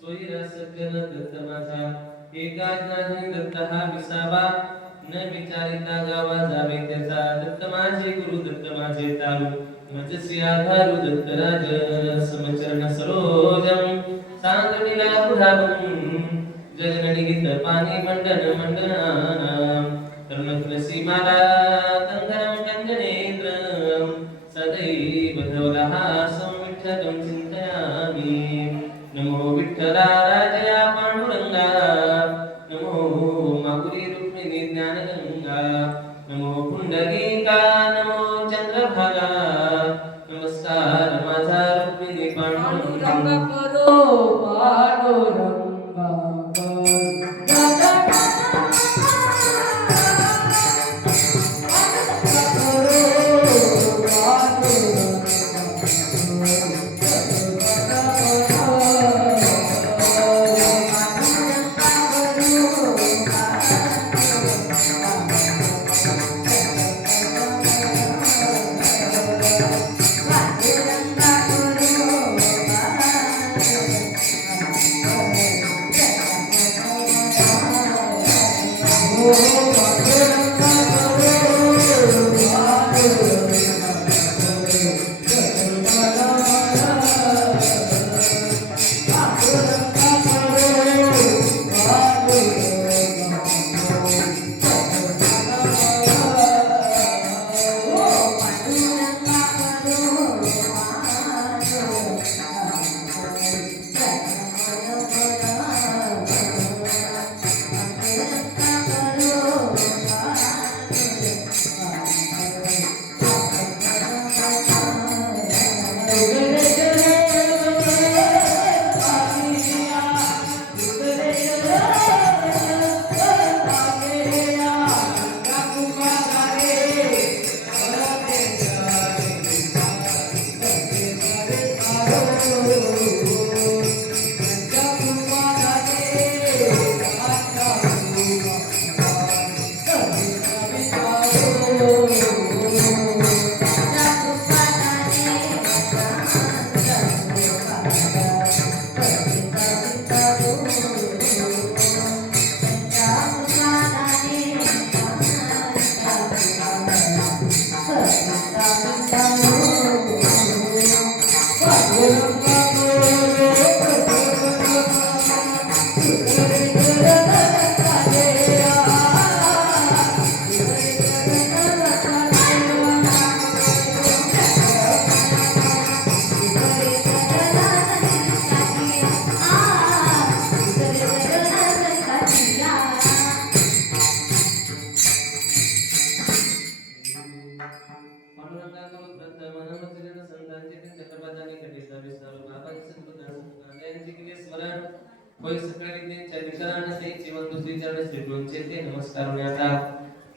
सोयीरस केला दत्त माझा एकाच नाही दत्त हा विसावा न विचारिता गावा जावे त्याचा दत्त माझे गुरु दत्त माझे तारू मजसी आधारू दत्त राज समचरण सरोजम सांगणीला पुढावून जगननिगित पाणी मंडन मंडनानाम तरुण तुलसी माला तंगरम कंगनेत्रम सदैव धवलहासं विठ्ठलं चिन्तयामि नमो विठ्ठला राजया पांडुरंगा नमो मागुरी रुक्मिणी ज्ञानगंगा नमो पुंडलिका नमो चंद्रभागा नमस्कार माझा रुक्मिणी पांडुरंगा करो पांडुरंगा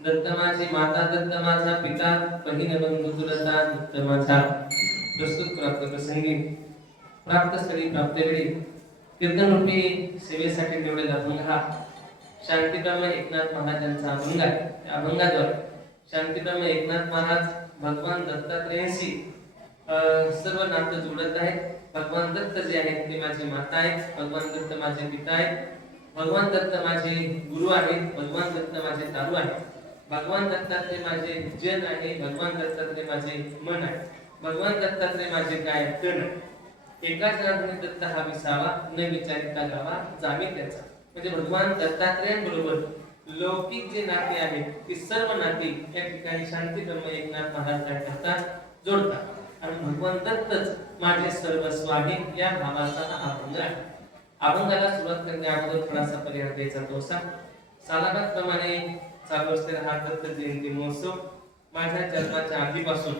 दत्त माझी माता दत्त माझा पिता बहीण बंधू तुलता दत्त माझा प्रस्तुत प्राप्त प्रसंगी प्राप्त स्थळी प्राप्तवेळी कीर्तनरूपी सेवेसाठी निवडलेला अभंग हा शांतीब्रह्म एकनाथ महाराजांचा अभंग आहे. त्या अभंगाद्वारे शांतीब्रह्म एकनाथ महाराज भगवान दत्तात्रेयांशी सर्व नातं जोडत आहेत. भगवान दत्त जे आहेत ते माझे माता आहेत, भगवान दत्त माझे पिता आहेत, भगवान दत्त माझे गुरु आहेत, भगवान दत्त माझे तारू आहेत, भगवान दत्तात्रय माझे जन आहे, भगवान दत्तात्रय माझे मन आहे, भगवान दत्तात्रय माझे काय तन. एकाच रात्री दत्त हा विसावा न विचारिता गावा जावे त्याचा. म्हणजे भगवान दत्तात्रयांबरोबर लौकिक जे नाते आहेत ती सर्व नाती या ठिकाणी शांतीब्रह्म एकनाथ महाराज काय करतात, जोडतात. आणि भगवान दत्तच माझे सर्वस्व आहे या भावाचा हा अभंग आहे. अभंगाला सुरुवात करण्या अगोदर थोडासा परिहार द्यायचा तोसा. सालाबादप्रमाणे चालू असलेला हा दत्त जयंती महोत्सव माझ्या जन्माच्या आधीपासून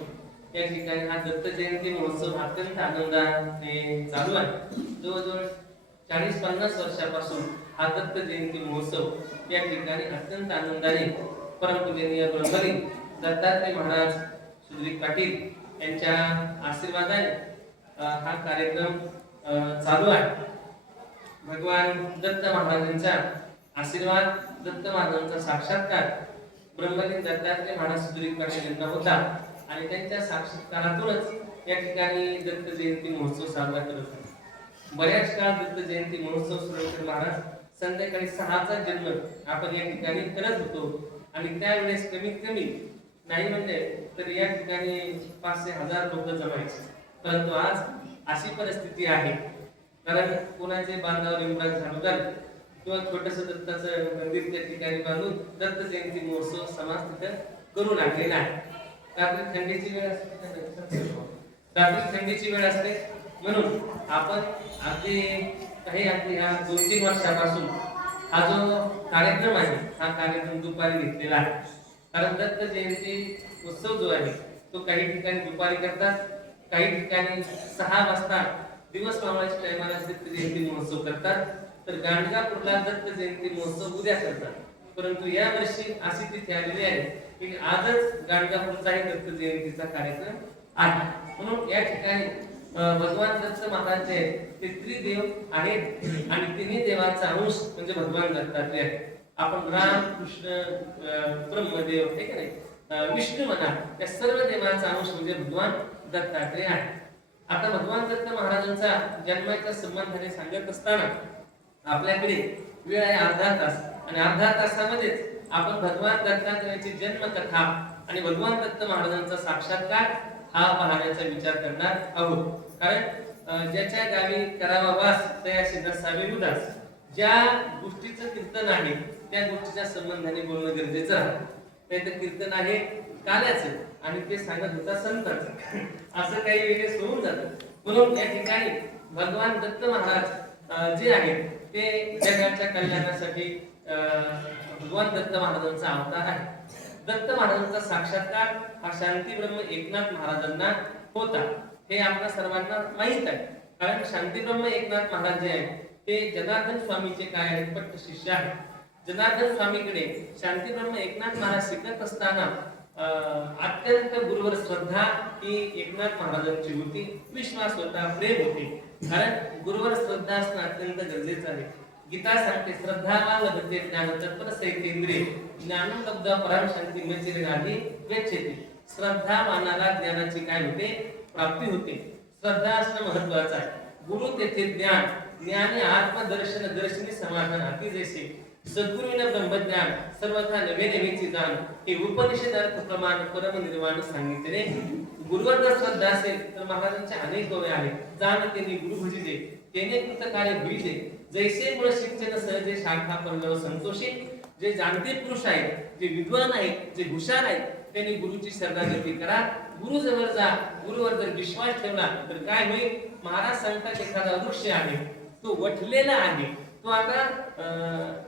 या ठिकाणी हा दत्त जयंती महोत्सव अत्यंत आनंदाने चालू आहे. जवळजवळ 40-50 वर्षापासून हा दत्त जयंती महोत्सव या ठिकाणी अत्यंत आनंदाने परमपूजनीय ब्रह्मलीन दत्तात्रय महाराज सुधीर पाटील यांच्या आशीर्वादाने हा कार्यक्रम चालू आहे. भगवान दत्त महाराजांचा आशीर्वाद, दत्त महाराजांचा साक्षात्कार ब्रह्मलीन दत्तात्रय महाराज सुधीर पाटील यांना होता आणि त्यांच्या साक्षात्कारातूनच या ठिकाणी दत्त जयंती महोत्सव साजरा करत होते. बऱ्याच काळ दत्त जयंती महोत्सव सुरळीत महाराज संध्याकाळी 6चा जन्म आपण या ठिकाणी करत होतो आणि त्यावेळेस कमीत कमी नाही म्हणले तर या ठिकाणी 500,000 लोक जमायचे. परंतु आज अशी परिस्थिती आहे, कारण कोणाचे बांधावर इम्रान झालोदर किंवा छोटस दत्ताचं मंदिर त्या ठिकाणी बांधून दत्त जयंती महोत्सव समाज तिथं करू लागलेला आहे. रात्री थंडीची वेळ असते, रात्री थंडीची वेळ असते म्हणून आपण अगदी या 2-3 वर्षापासून हा जो कार्यक्रम आहे हा कार्यक्रम दुपारी घेतलेला आहे. कारण दत्त जयंती उत्सव जो आहे तो काही ठिकाणी दुपारी करतात, काही ठिकाणी 6 वाजता दिवस मावळाच्या टायमाला दत्त जयंती महोत्सव करतात, तर गाणगापूरला दत्त जयंती महोत्सव उद्या करतात. परंतु या वर्षी अशी तिथी आलेली आहे की आजच गाणगापूरचाही दत्त जयंतीचा कार्यक्रम आहे. म्हणून या ठिकाणी भगवान दत्त महाराज जे ते त्रिदेव आहेत आणि तिन्ही देवांचा अंश म्हणजे भगवान दत्तात्रेय आहे. आपण राम कृष्ण ब्रह्मदेव हे का नाही विष्णू म्हणा, त्या सर्व देवांचा अंश म्हणजे भगवान दत्तात्रेय आहे. आता भगवान दत्त महाराजांचा जन्माच्या संबंधाने सांगत असताना आपल्याकडे वेळ आहे अर्धा तास आणि अर्धा तासामध्येच आपण भगवान दत्तात्रेयाची जन्मकथा आणि भगवान दत्त महाराजांचा साक्षात्कार हा पाहण्याचा विचार करणार आहोत. कारण ज्याच्या गावी करावा वास तयाशी नसावे उदास, ज्या गोष्टीचं कीर्तन आहे त्या गोष्टीच्या संबंधाने बोलणं गरजेचं आहे. नाहीतर कीर्तन आहे काल्याचं आणि ते सांगत होता संतांचं असं काही वेगळेच होऊन जातं. म्हणून या ठिकाणी भगवान दत्त महाराज जे आहेत ते जगाच्या कल्याणासाठी भगवान दत्त महाराजांचा अवतार आहे. दत्त महाराजांचा साक्षात्कार हा शांती ब्रह्म एकनाथ महाराजांना होता, हे आपल्या सर्वांना माहित आहे. कारण शांती ब्रह्म एकनाथ महाराज जे आहेत ते जनार्दन स्वामीचे काय आहेत पट्ट शिष्य आहेत. जनार्दन स्वामीकडे शांती ब्रह्म एकनाथ महाराज शिकत असताना अत्यंत गुरुवर श्रद्धा ही एकनाथ महाराजांची होती, विश्वास होता, प्रेम होते. कारण गुरुवर श्रद्धा असणं अत्यंत गरजेचं आहे. गीता सांगते श्रद्धावान लभते ज्ञान तत्पर सैतेंद्रिय ज्ञानं लब्धा पराम शांती म्हणजे राधी गच्छति. श्रद्धा मानाला ज्ञानाची काय होते प्राप्ती होते. श्रद्धा असणं महत्वाचं आहे. गुरु तेथे ज्ञान, ज्ञाने आत्मदर्शन दर्शनी समाधान अति जैसे सद्गुरुविना ब्रह्मज्ञान सर्वथा नवे नवेची जाण, हे उपनिषद अर्थ प्रमाण परम निर्वाण सांगितले. गुरुवर जर श्रद्धा असेल तर महाराजांचे अनेक ओव्या आहेत. जाण त्यांनी गुरु भजिले तेने कृत कार्य होईले, जैसे मूळ शिक्षण सहजे शाखा पल्लव संतोषी. जे जाणते पुरुष आहेत, जे विद्वान आहेत, जे हुशार आहेत त्यांनी गुरुची शरणागती करा, गुरु जवळ जा. गुरुवर जर विश्वास ठेवला तर काय होईल, महाराज सांगतात एखादा वृक्ष आहे तो वठलेला आहे, तो आता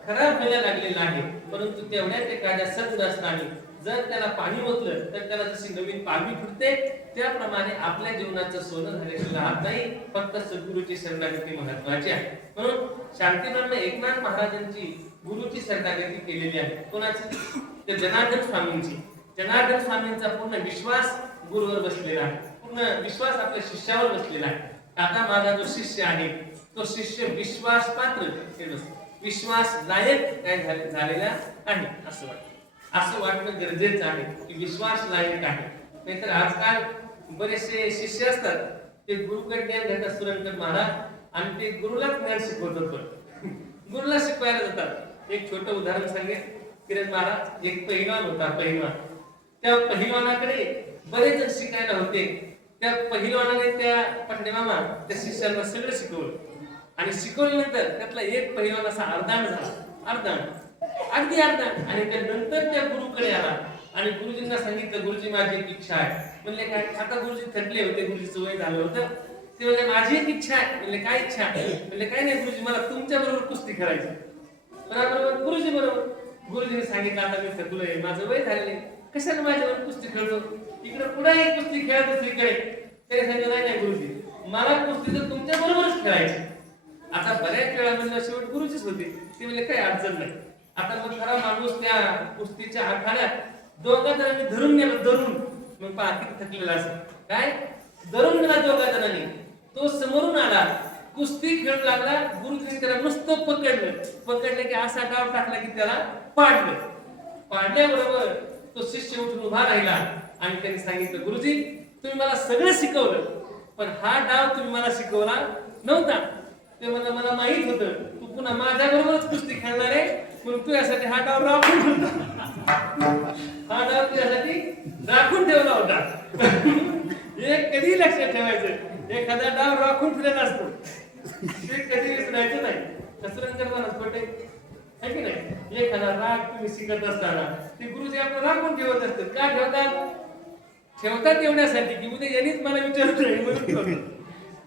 खराब व्हायला लागलेला आहे, परंतु तेवढ्यात एखाद्या सद्ग्रस्ताने जर त्याला पाणी ओतलं तर त्याला जशी नवीन पालवी फुटते त्याप्रमाणे आपल्या जीवनाचं सोनं झाल्याशिवाय राहत नाही. फक्त सद्गुरूची शरणागती महत्वाची आहे. म्हणून शांतीब्रह्म एकनाथ महाराजांची गुरुची शरणागती केलेली आहे. कोणाची? तर जनार्दन स्वामींची. जनार्दन स्वामींचा पूर्ण विश्वास गुरुवर बसलेला आहे, पूर्ण विश्वास आपल्या शिष्यावर बसलेला आहे. आता माझा जो शिष्य आहे तो शिष्य विश्वास पात्र, विश्वास लायक काय झालेला आहे असं वाटणं गरजेचं आहे की विश्वास लायक आहे. नाहीतर आजकाल बरेचसे शिष्य असतात ते गुरुकडे ज्ञान घेतात सुरंकर महाराज आणि ते गुरुलाच ज्ञान शिकवतात, गुरुला शिकवायला जातात. एक छोटं उदाहरण सांगेन. किरण महाराज एक पहिलवान होता, पहिलवान. त्या पहिलवानाकडे बरेच जण शिकायला होते. त्या पहिलवानाने त्या पंडिमामा त्या शिष्याला सगळं शिकवलं आणि शिकवल्यानंतर त्यातला एक पहिलवान असा अर्धांग झाला, अगदी अर्धांग. आणि त्यानंतर त्या गुरुकडे आला आणि गुरुजींना सांगितलं, गुरुजी माझी एक इच्छा आहे. म्हणले काय? आता गुरुजी थकले होते, गुरुजीचं वय झालं होतं. ते म्हणले माझी एक इच्छा आहे. म्हणले काय इच्छा? म्हणले काय नाही गुरुजी, मला तुमच्या बरोबर कुस्ती खेळायची. बरोबर गुरुजी बरोबर. गुरुजीने सांगितलं आता मी थकलोय, माझं वय झालेलं, कशाला माझ्यावर कुस्ती खेळतो, इकडे पुढे एक कुस्ती खेळा दुसरीकडे. तरी सांगितलं नाही गुरुजी, मला कुस्ती तर तुमच्या बरोबरच खेळायची. आता बऱ्याच वेळा म्हणलं शेवट गुरुजीच होते. ते म्हणले काही अडचण नाही. आता मग खरा माणूस त्या कुस्तीच्या आखाड्यात दोघा जणांनी धरून गेला, धरून. मग पहा किती थकलेला असं काय धरून गेला दोघा जणांनी. तो समोरून आला, कुस्ती खेळू लागला. गुरुजीने त्याला नुसतं पकडलं की असा डाव टाकला की त्याला पाडलं. पाडल्याबरोबर तो शिष्य उठून उभा राहिला आणि त्यांनी सांगितलं, गुरुजी तुम्ही मला सगळं शिकवलं पण हा डाव तुम्ही मला शिकवला नव्हता. ते मला माहित होतं तू पुन्हा माझ्या बरोबरच कुस्ती खेळणार आहे, म्हणून तू यासाठी हा डाव राखून ठेवला. हा डाव तुझ्यासाठी राखून ठेवला होता. हे कधी लक्षात ठेवायचं, एखादा डाव राखून ठेवलेला असतो ते कधी विसरायचं नाही. कसरत करताना खोटे आहे की नाही, एखादा राग तुम्ही शिकत असताना ते गुरुजी आपल्याला राखून ठेवत असतात. का ठेवतात एवढ्यासाठी की उद्या यांनीच मला विचारत नाही म्हणून ठेवतात.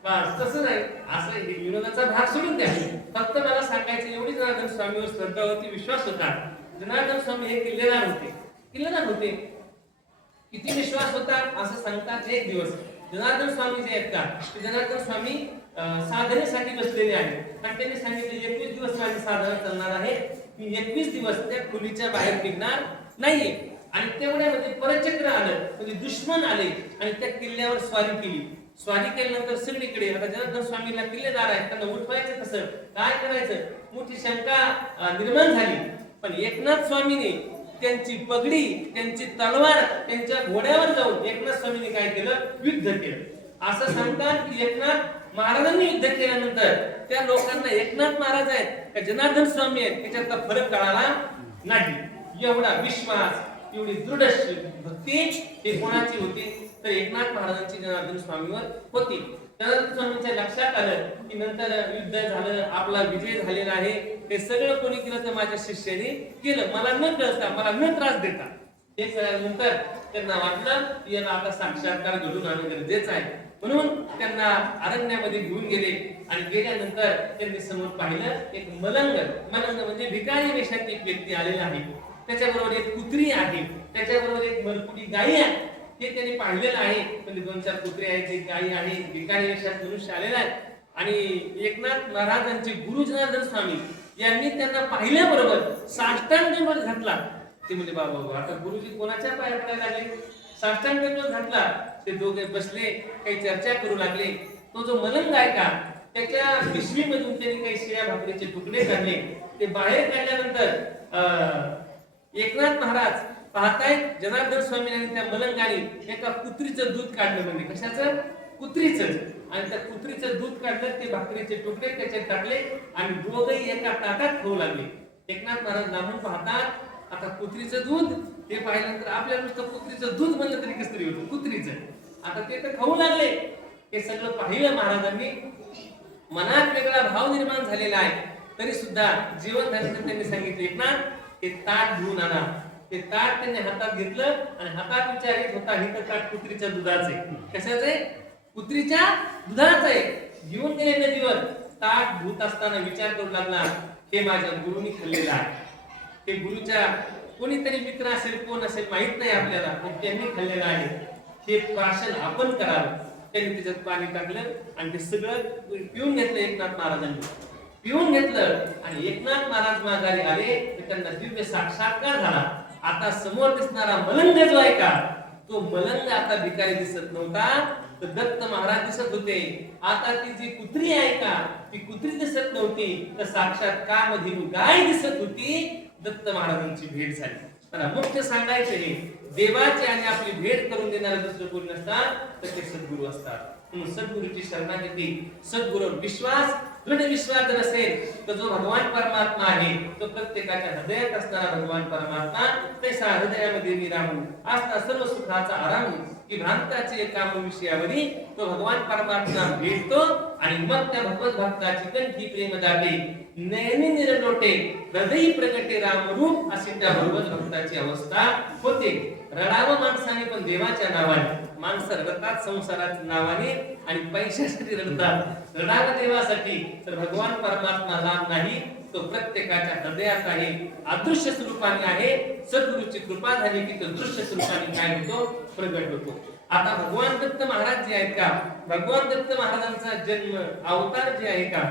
बस तसं नाही, असं हे विनोदाचा भाग सोडून द्या. फक्त मला सांगायचं एवढी, जनार्दन स्वामीवर श्रद्धा होती, विश्वास होता. जनार्दन स्वामी हे किल्लेदार होते. किती विश्वास होता असं सांगतात. एक दिवस जनार्दन स्वामी जे आहेत का, ते जनार्दन स्वामी साधनेसाठी बसलेले आहेत आणि त्यांनी सांगितले 21 दिवस माझी साधना चालणार आहे, मी 21 दिवस त्या खोलीच्या बाहेर निघणार नाहीये. आणि तेवढ्यामध्ये परचक्र आलं, म्हणजे दुश्मन आले आणि त्या किल्ल्यावर स्वारी केल्यानंतर सगळीकडे आता जनार्दन स्वामीला किल्लेदार आहेत, त्यांना उठवायचं कसं, काय करायचं, मोठी शंका निर्माण झाली. पण एकनाथ स्वामीने त्यांची पगडी, त्यांची तलवार त्यांच्या घोड्यावर जाऊन एकनाथ स्वामीने काय केलं, युद्ध केलं. असं सांगतात की एकनाथ महाराजांनी युद्ध केल्यानंतर त्या लोकांना एकनाथ महाराज आहेत का जनार्दन स्वामी आहेत याच्यातला फरक कळाला नाही. एवढा विश्वास, एवढी दृढ भक्ती हे कोणाची होती, तर एकनाथ महाराजांची जनार्दन स्वामीवर होती. जनार्दन स्वामींच्या लक्षात आलं की नंतर युद्ध झालं, आपला विजय झालेला आहे, हे सगळं कोणी केलं तर माझ्या शिष्याने केलं, मला न कळता, मला न त्रास देता. हे कळल्यानंतर त्यांना वाटलं की याला आता साक्षात्कार घडून आणणं गरजेचं आहे. म्हणून त्यांना अरण्यामध्ये घेऊन गेले आणि गेल्यानंतर त्यांनी समोर पाहिलं एक मलंग म्हणजे भिकारी वेशात एक व्यक्ती आलेला आहे, त्याच्याबरोबर एक कुत्री आहे, त्याच्याबरोबर एक मरकुटी गाई आहे. हे त्यांनी पाहिलेलं आहे. म्हणजे 2-4 कुत्रे आहेत, एक गाई आहे, भिकारी वेशात मनुष्य आलेला आहे. आणि एकनाथ महाराजांचे गुरु जनार्दन स्वामी यांनी त्यांना पाहिल्याबरोबर साष्टांग दंडवत घातला. ते म्हणजे बाबा आता गुरुजी कोणाच्या पाया पडायला लागले, साष्टांग दंडवत घातला. ते दोघे बसले, काही चर्चा करू लागले. तो जो मलंग आहे का, त्याच्या पिशवीमधून त्यांनी काही शिळ्या भाकरीचे तुकडे काढले. ते बाहेर काढल्यानंतर एकनाथ महाराज पाहतायत जनार्दन स्वामी आणि त्या मलंगाने एका कुत्रीचं दूध काढलं. म्हणजे कशाचं, कुत्रीचं. आणि त्या कुत्रीचं दूध काढलं, ते भाकरीचे तुकडे त्याच्यात टाकले आणि दोघेही एका ताटात खाऊ लागले. एकनाथ महाराज लांबून पाहतात, आता कुत्रीचं दूध हे पाहिल्यानंतर आपल्याला नुसतं कुत्रीचं दूध म्हणलं तरी कसं तरी होतं, कुत्रीचं. आता ते तर खाऊ लागले. हे सगळं पाहिलं महाराजांनी, मनात वेगळा भाव निर्माण झालेला आहे. तरी सुद्धा जीवन झाल्यानंतर त्यांनी सांगितले, एकनाथ हे ताट धुवून आणा. ते ताट त्यांनी हातात घेतलं आणि हातात विचार येत होता, हे तर ताट कुत्रीच्या दुधाचं आहे. कशाचं आहे, कुत्रीच्या दुधाचं आहे. घेऊन गेले नदीवर. ताट धुत असताना विचार करू लागला, हे माझ्या गुरुनी खाल्लेलं आहे. ते गुरुच्या कोणीतरी मित्र असेल, कोण असेल माहित नाही आपल्याला, पण त्यांनी खाल्लेलं आहे. हे प्राशन आपण करावं. त्यांनी त्याच्यात पाणी टाकलं आणि ते सगळं पिऊन घेतलं. एकनाथ महाराजांनी पिऊन घेतलं आणि एकनाथ महाराज माघारी आले तर त्यांना दिव्य साक्षात्कार झाला. आता समोर दिसणारा मलंग जो आहे का, तो मलंग आता भिकारी दिसत नव्हता, तर दत्त महाराज दिसत होते. आता ती जी कुत्री आहे का, ती कुत्री दिसत नव्हती, तर साक्षात कामधेनू गाय दिसत होती. दत्त महाराजांची भेट झाली. तर मुख्य सांगायचं हे, देवाची आणि आपली भेट करून देणारे दुसरे कोणी नसतात, तर ते सद्गुरू असतात. म्हणून सद्गुरूची शरणागती, सद्गुरूवर विश्वास, दृढ विश्वास जर असेल तर जो भगवान परमात्मा आहे तो प्रत्येकाच्या हृदयात असणारा भगवान परमात्मा तैसा हृदयामध्ये विरामू असता सर्व सुखाचा आराम की भ्रांताचे काम विषयावरी तो भगवान परमात्मा भेटतो आणि मग त्या भगवत भक्ताची कंठी प्रेम दाटे नयनी निरलोटे हृदयी प्रगटे रामरूप अशी त्या भगवत भक्ताची अवस्था होते. रडावं माणसाने पण देवाच्या नावाने. माणसं रडतात संसाराच्या नावाने आणि पैशासाठी रडतात. रडावं देवासाठी तर भगवान परमात्मा लाभ नाही, तो प्रत्येकाच्या हृदयात आहे, अदृश्य स्वरूपाने आहे. सद्गुरूची कृपा झाली की तो दृश्य स्वरूपाने काय होतो, प्रगट होतो. आता भगवान दत्त महाराज जे आहेत का, भगवान दत्त महाराजांचा जन्म अवतार जे आहे का,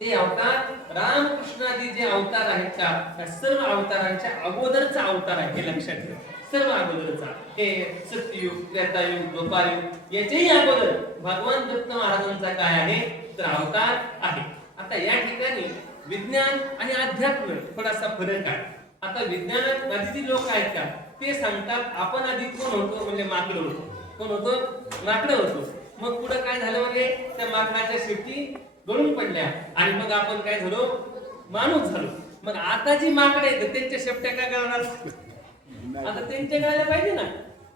ते अवतार रामकृष्णादी जे अवतार आहेत का, त्या सर्व अवतारांच्या अगोदरचा अवतार आहे. हे लक्षात ठेवा, सर्व अगोदरचा. हे सत्ययुग, त्रेतायुग, द्वापारयुग याच्याही अगोदर भगवान दत्त महाराजांचा काय आहे, तर अवतार आहे. आता या ठिकाणी विज्ञान आणि अध्यात्म थोडासा फरक आहे. आता विज्ञानात आधी लोक आहेत का, ते सांगतात आपण आधी कोण होतो, म्हणजे माकड होतो. कोण होतो, माकड होतो. मग पुढे काय झालं, म्हणजे त्या माकडाच्या शेवटी गळून पडल्या आणि मग आपण काय झालो, माणूस झालो. मग आता जी माकडे आहेत त्यांच्या शेपट्या काय करणार, आता त्यांच्या गळायला पाहिजे ना,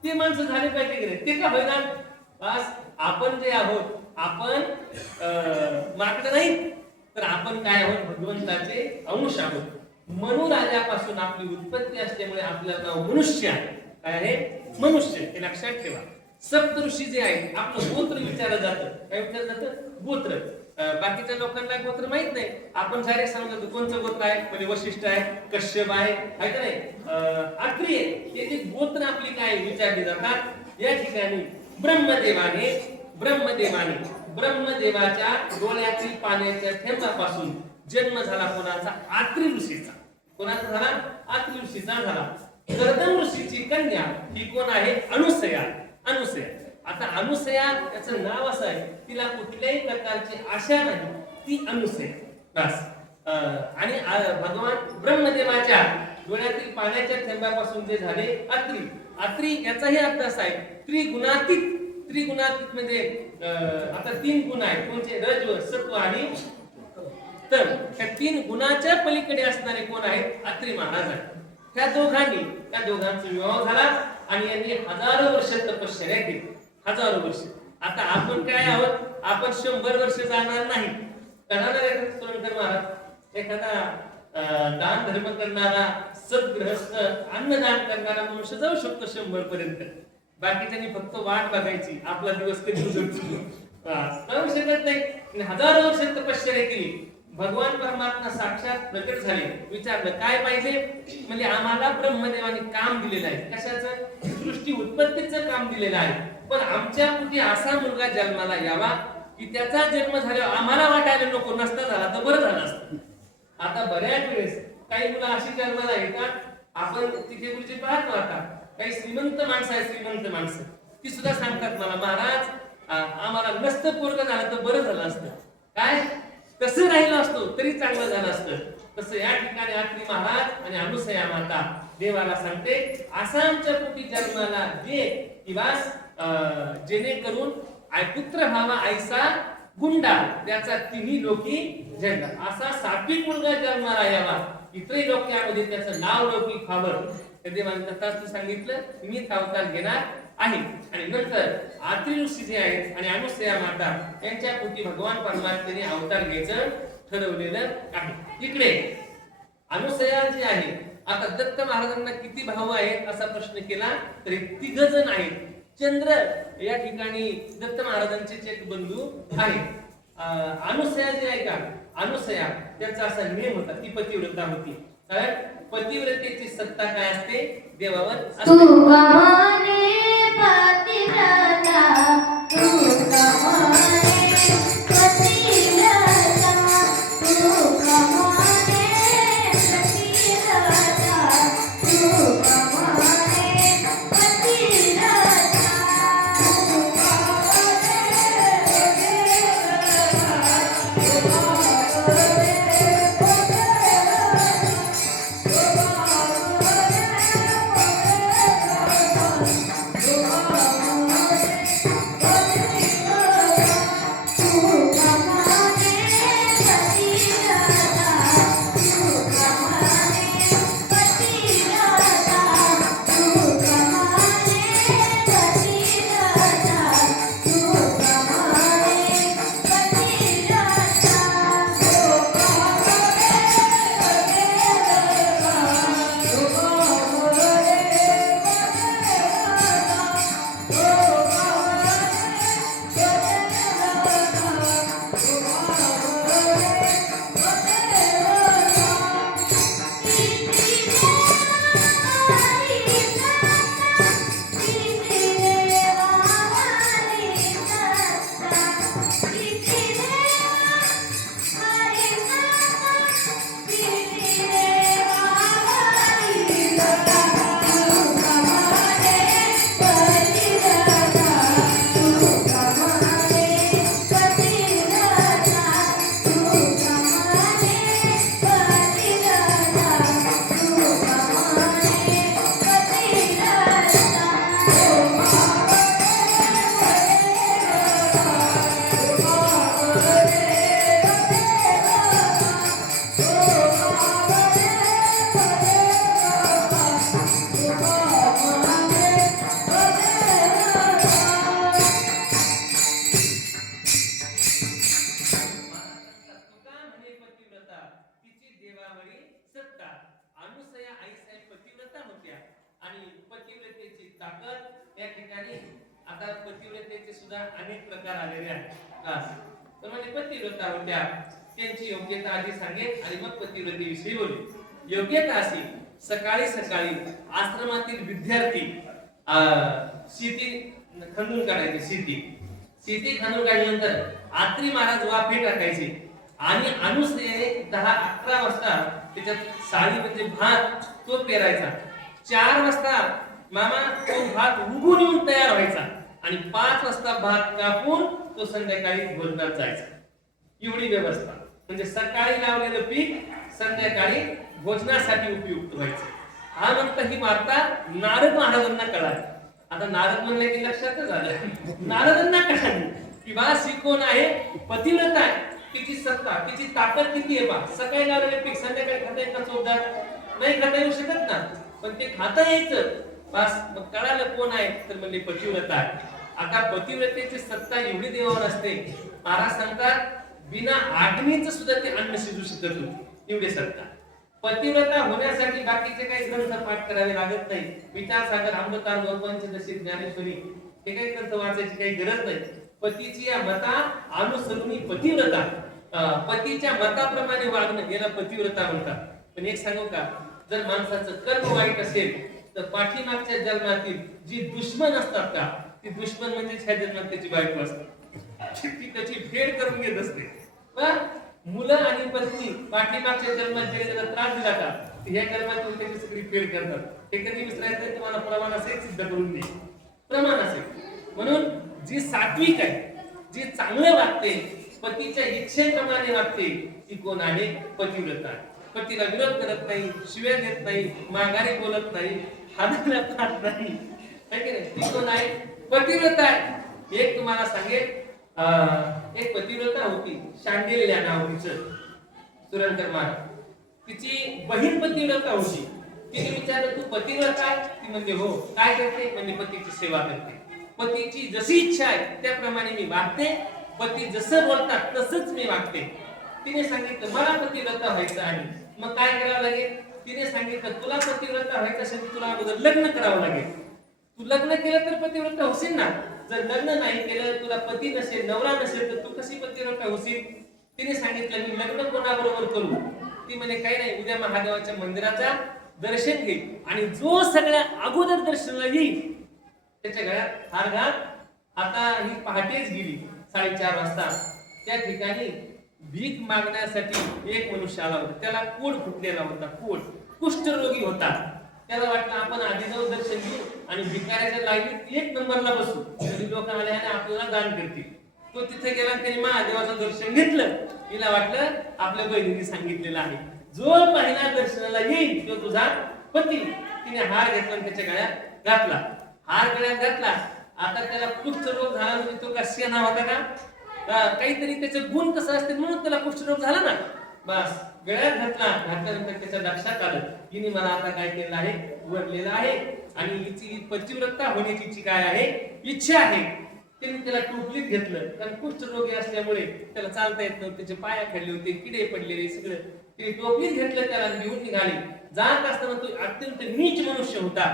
ते माणसं झाले पाहिजे की नाही, ते का होईना. बस आपण जे आहोत, आपण माकडं नाही, तर आपण काय आहोत, भगवंताचे अंश आहोत. मनु राजापासून आपली उत्पत्ती असल्यामुळे आपलं नाव मनुष्य आहे. काय आहे, मनुष्य. हे लक्षात ठेवा. सप्तऋषी जे आहेत, आपलं गोत्र विचारलं जातं. काय विचारलं जातं, गोत्र. बाकीच्या लोकांना गोत्र माहित नाही. आपण डायरेक्ट सांगतो कोणचं गोत्र आहे, म्हणजे वशिष्ठ आहे, कश्यप आहे का नाही, आत्री आहे. याची गोत्र आपली काय विचारली जातात. या ठिकाणी ब्रह्मदेवाच्या डोळ्यातील पाण्याच्या थेंबापासून जन्म झाला कोणाचा, आत्री ऋषीचा. कोणाचा झाला, आत्री ऋषीचा झाला. गर्दम ऋषीची कन्या ही कोण आहे, अनुसया. आता अनुसया याचं नाव असं आहे, तिला कुठल्याही प्रकारची आशा नाही, ती अनुसया. बस. आणि भगवान ब्रह्मदेवाच्या डोळ्यातील पाण्याच्या थेंबापासून जे झाले आत्री याचाही अर्थ असा आहे, त्रिगुणातीत म्हणजे आता 3 गुण आहेत, कोणते, रज, सत्व आणि तम. त्या 3 गुणाच्या पलीकडे असणारे कोण आहेत, आत्री महाराज आहेत. त्या दोघांचा विवाह झाला आणि यांनी हजारो वर्ष तपश्चर्या केली, हजारो वर्ष. आता आपण काय आहोत, आपण 100 वर्ष जाणार नाही. जाणार आहे सोनकर महाराज, एखादा दान धर्म करणारा सद्गृहस्थ, अन्नदान करणारा मनुष्य जाऊ शकतो 100 पर्यंत. बाकीच्यांनी फक्त वाट बघायची, आपला दिवस कधी उजळतो जाऊ शकत नाही. हजारो वर्ष तपश्चर्या केली. भगवान परमात्मा साक्षात प्रकट झाले. विचारलं काय पाहिजे, म्हणजे आम्हाला ब्रह्मदेवाने काम दिलेलं आहे. कशाचं, सृष्टी उत्पत्तीचं काम दिलेलं आहे. पण आमच्या पोटी असा मुलगा जन्माला यावा की त्याचा जन्म झाल्यावर आम्हाला वाटायला नको, नसता झाला तर बरं झालं असतं. आता बऱ्याच वेळेस काही मुलं अशी जन्माला येतात, आपण तिथे गुरुजी पाहतो. आता काही श्रीमंत माणसं आहे, श्रीमंत माणसं ती सुद्धा सांगतात मला, महाराज आम्हाला नसतं पोरगं झालं तर बरं झालं असतं. काय, तसं राहिलं असतो तरी चांगलं झालं असतं. तसं या ठिकाणी आत्री महाराज आणि अनुसया माता देवाला सांगते, असा आमच्या पोटी जन्माला दे किंवा जेणेकरून पुत्र व्हावा ऐसा गुंडा, त्याचा तिन्ही लोकी जन्म. असा सात्विक मुलगा जन्माला यावा, इतरही लोकांमध्ये त्याचं नाव लौकिक व्हावं. त्या देवाने तथास्तु सांगितलं, मी अवतार घेणार आहे. आणि नंतर आत्री ऋषी जे आहेत आणि अनुसया माता यांच्या पोटी भगवान परमात्म्याने अवतार घ्यायचं ठरवलेलं आहे. इकडे अनुसया जी आहे, आता दत्त महाराजांना किती भाऊ आहेत असा प्रश्न केला तरी 3 जण आहेत. चंद्र या ठिकाणी दत्त महाराजांचे एक बंधू आहेत. अनुसया जी आहे का, अनुसया त्याचा असा नियम होता, ती पतिव्रता होती. कारण पतिव्रतेची सत्ता काय असते, देवावर असते. आता पतिव्रतेचे सुद्धा अनेक प्रकार आलेले आहेत हा. तर म्हणजे पतिव्रता होत्या त्यांची योग्यता आधी सांगेल आणि मग पतिव्रतेविषयी बोलू. योग्यता अशी सकाळी सकाळी आश्रमातील विद्यार्थी शेती खंदून काढायचे. शेती खंदून काढल्यानंतर आत्री महाराज वाफे टाकायचे आणि अनुसरेने 10-11 वाजता त्याच्यात साळी म्हणजे भात तो पेरायचा. 4 वाजता मामा तो भात उगून येऊन तयार व्हायचा आणि 5 वाजता भात कापून तो संध्याकाळी भोजनात जायचा. एवढी व्यवस्था म्हणजे सकाळी लावलेलं पीक संध्याकाळी भोजनासाठी उपयुक्त व्हायचं. हा म्हणता ही वार्ता नारद महाराजांना कळाली. आता नारद म्हणले की लक्षातच आलं, नारदांना कळाली की बा कोण आहे, पतिव्रता आहे, तिची सत्ता तिची ताकद किती आहे. बा सकाळी लावलेले पीक संध्याकाळी खाता येतं चोपदार नाही खाता येऊ शकत ना, पण ते खाता यायचं. बस मग कळालं कोण आहे तर म्हणजे पतिव्रता आहे. आता पतिव्रतेची सत्ता एवढी देवावर असते. महाराज सांगतात बिना आग्नीचं सुद्धा ते अन्न शिजू शकत होते, एवढी सत्ता. पतिव्रता होण्यासाठी बाकीचे काही ग्रंथ पाठ करावे लागत नाही. विचारसागर, अमृतांजोळ, पंचदशी, ज्ञानेश्वरी हे काही ग्रंथ वाचायची काही गरज नाही. पतीची या मता अनुसरून ही पतिव्रता, पतीच्या मताप्रमाणे वागणं याला पतिव्रता म्हणतात. पण एक सांगू का, जर माणसाचं कर्म वाईट असेल तर पाठीमागच्या जन्मातील जी दुश्मन असतात का, ती दुश्मन म्हणजे ह्या जन्मात त्याची बायको असते. ती त्याची फेड करून घेत असते. मुलं आणि पत्नी पाठीमागच्या जन्मात ज्याला त्रास दिला का, ह्या जन्मात त्याची सगळी फेड करतात. हे कधी विसरायचं तुम्हाला प्रमाण असेल सिद्ध करून दे, प्रमाण असेल. म्हणून जी सात्विक आहे, जी चांगलं वागते, पतीच्या इच्छेप्रमाणे वागते, ती कोण आहे, पतिव्रता. पतीला विरोध करत नाही, शिव्या देत नाही, माघारी बोलत नाही, हाताला खात नाही, ती कोण आहे, पतिव्रता आहे. एक तुम्हाला सांगेल, एक पतिव्रता होती, शांडिल्य नाव तिचं, सुरंकर महाराज. तिची बहीण पतिव्रता होती. तिने विचारलं तू पतिव्रता आहे? ती म्हणजे हो. काय करते? म्हणजे पतीची सेवा करते. पतीची जशी इच्छा आहे त्याप्रमाणे मी वागते, पती जसं बोलतात तसंच मी वागते. तिने सांगितलं मला पतिव्रता व्हायचं आहे, मग काय करावं लागेल? तिने सांगितलं तुला पतिव्रता व्हायचं असेल तर तुला अगोदर लग्न करावं लागेल. तू लग्न केलं तर पतिव्रता होशील ना. जर लग्न नाही केलं, तुला पती नसेल, नवरा नसेल, तर तू कशी पतिव्रता होशील? तिने सांगितलं मी लग्न कोणाबरोबर करू? ती म्हणे काही नाही, उद्या महादेवाच्या मंदिराचा दर्शन घे आणि जो सगळ्या अगोदर दर्शनाला येईल त्याच्या गळ्यात हार घाल. आता ही पहाटेच गेली 4:30 वाजता. त्या ठिकाणी भीक मागण्यासाठी एक मनुष्य आला होता. त्याला कोड फुटलेला होता, कोड, कुष्ठरोगी होता. त्याला वाटलं आपण आधी जाऊ दर्शन घेऊ आणि भिकाऱ्याच्या लाईनीत 1 नंबरला बसू, म्हणजे लोक आले आणि आपल्याला दान करतील. तो तिथे गेला, त्याने महादेवाचं दर्शन घेतलं. तिला वाटलं आपल्या बहिणीने सांगितलेलं आहे, जो पहिला दर्शनाला येईल तो तुझा पती. तिने हार घेतला आणि त्याच्या गळ्यात घातला. हार गळ्यात घातला. आता त्याला कुष्ठरोग झाला म्हणजे तो का शेणा होता का? काहीतरी त्याचे गुण कसं असते म्हणून त्याला कुष्ठरोग झाला ना. बस गळ्यात घातल्यानंतर त्याच्या लक्षात आलं हिने मला आता काय केलं आहे, वरलेलं आहे आणि हिची पतिव्रता होण्याची काय आहे, इच्छा आहे. त्यांनी त्याला टोपलीत घेतलं, कारण कुष्ठरोगी असल्यामुळे त्याला चालता येत नव्हतं, त्याचे पाया खाल्ले होते, किडे पडलेले सगळं. तिने टोपलीत घेतलं, त्याला घेऊन निघाले. जात असताना तो अत्यंत नीच मनुष्य होता.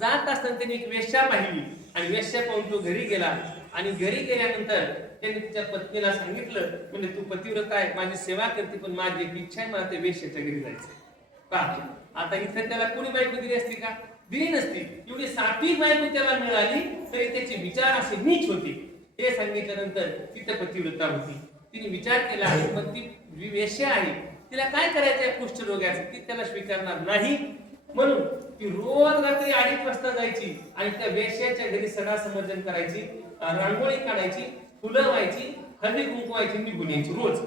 जात असताना त्यांनी एक वेश्या पाहिली आणि वेश्या पाहून तो घरी गेला. आणि घरी गेल्यानंतर त्यांनी तिच्या पत्नीला सांगितलं, म्हणजे तू पतिव्रता आहे, माझी सेवा करते, पण माझी एक इच्छा आहे, मला त्या वेश्याच्या घरी जायचं. पहा आता इथे त्याला कोणी बायको दिली असती का? दिली नसती. एवढी सात्विक बायको त्याला मिळाली तरी त्याचे विचार असे नीच होते. हे सांगितल्यानंतर तिथे पतिव्रता होती. तिने विचार केला पण ती वेश्या आहे, तिला काय करायचं आहे कुष्ठरोग्याचं, ती त्याला स्वीकारणार नाही. म्हणून ती रोज रात्री 2:30 वाजता जायची आणि त्या वेश्याच्या घरी सगळा समर्जन करायची, रांगोळी काढायची, फुलं व्हायची, हळदी कुंकवायची, निघून यायची रोज.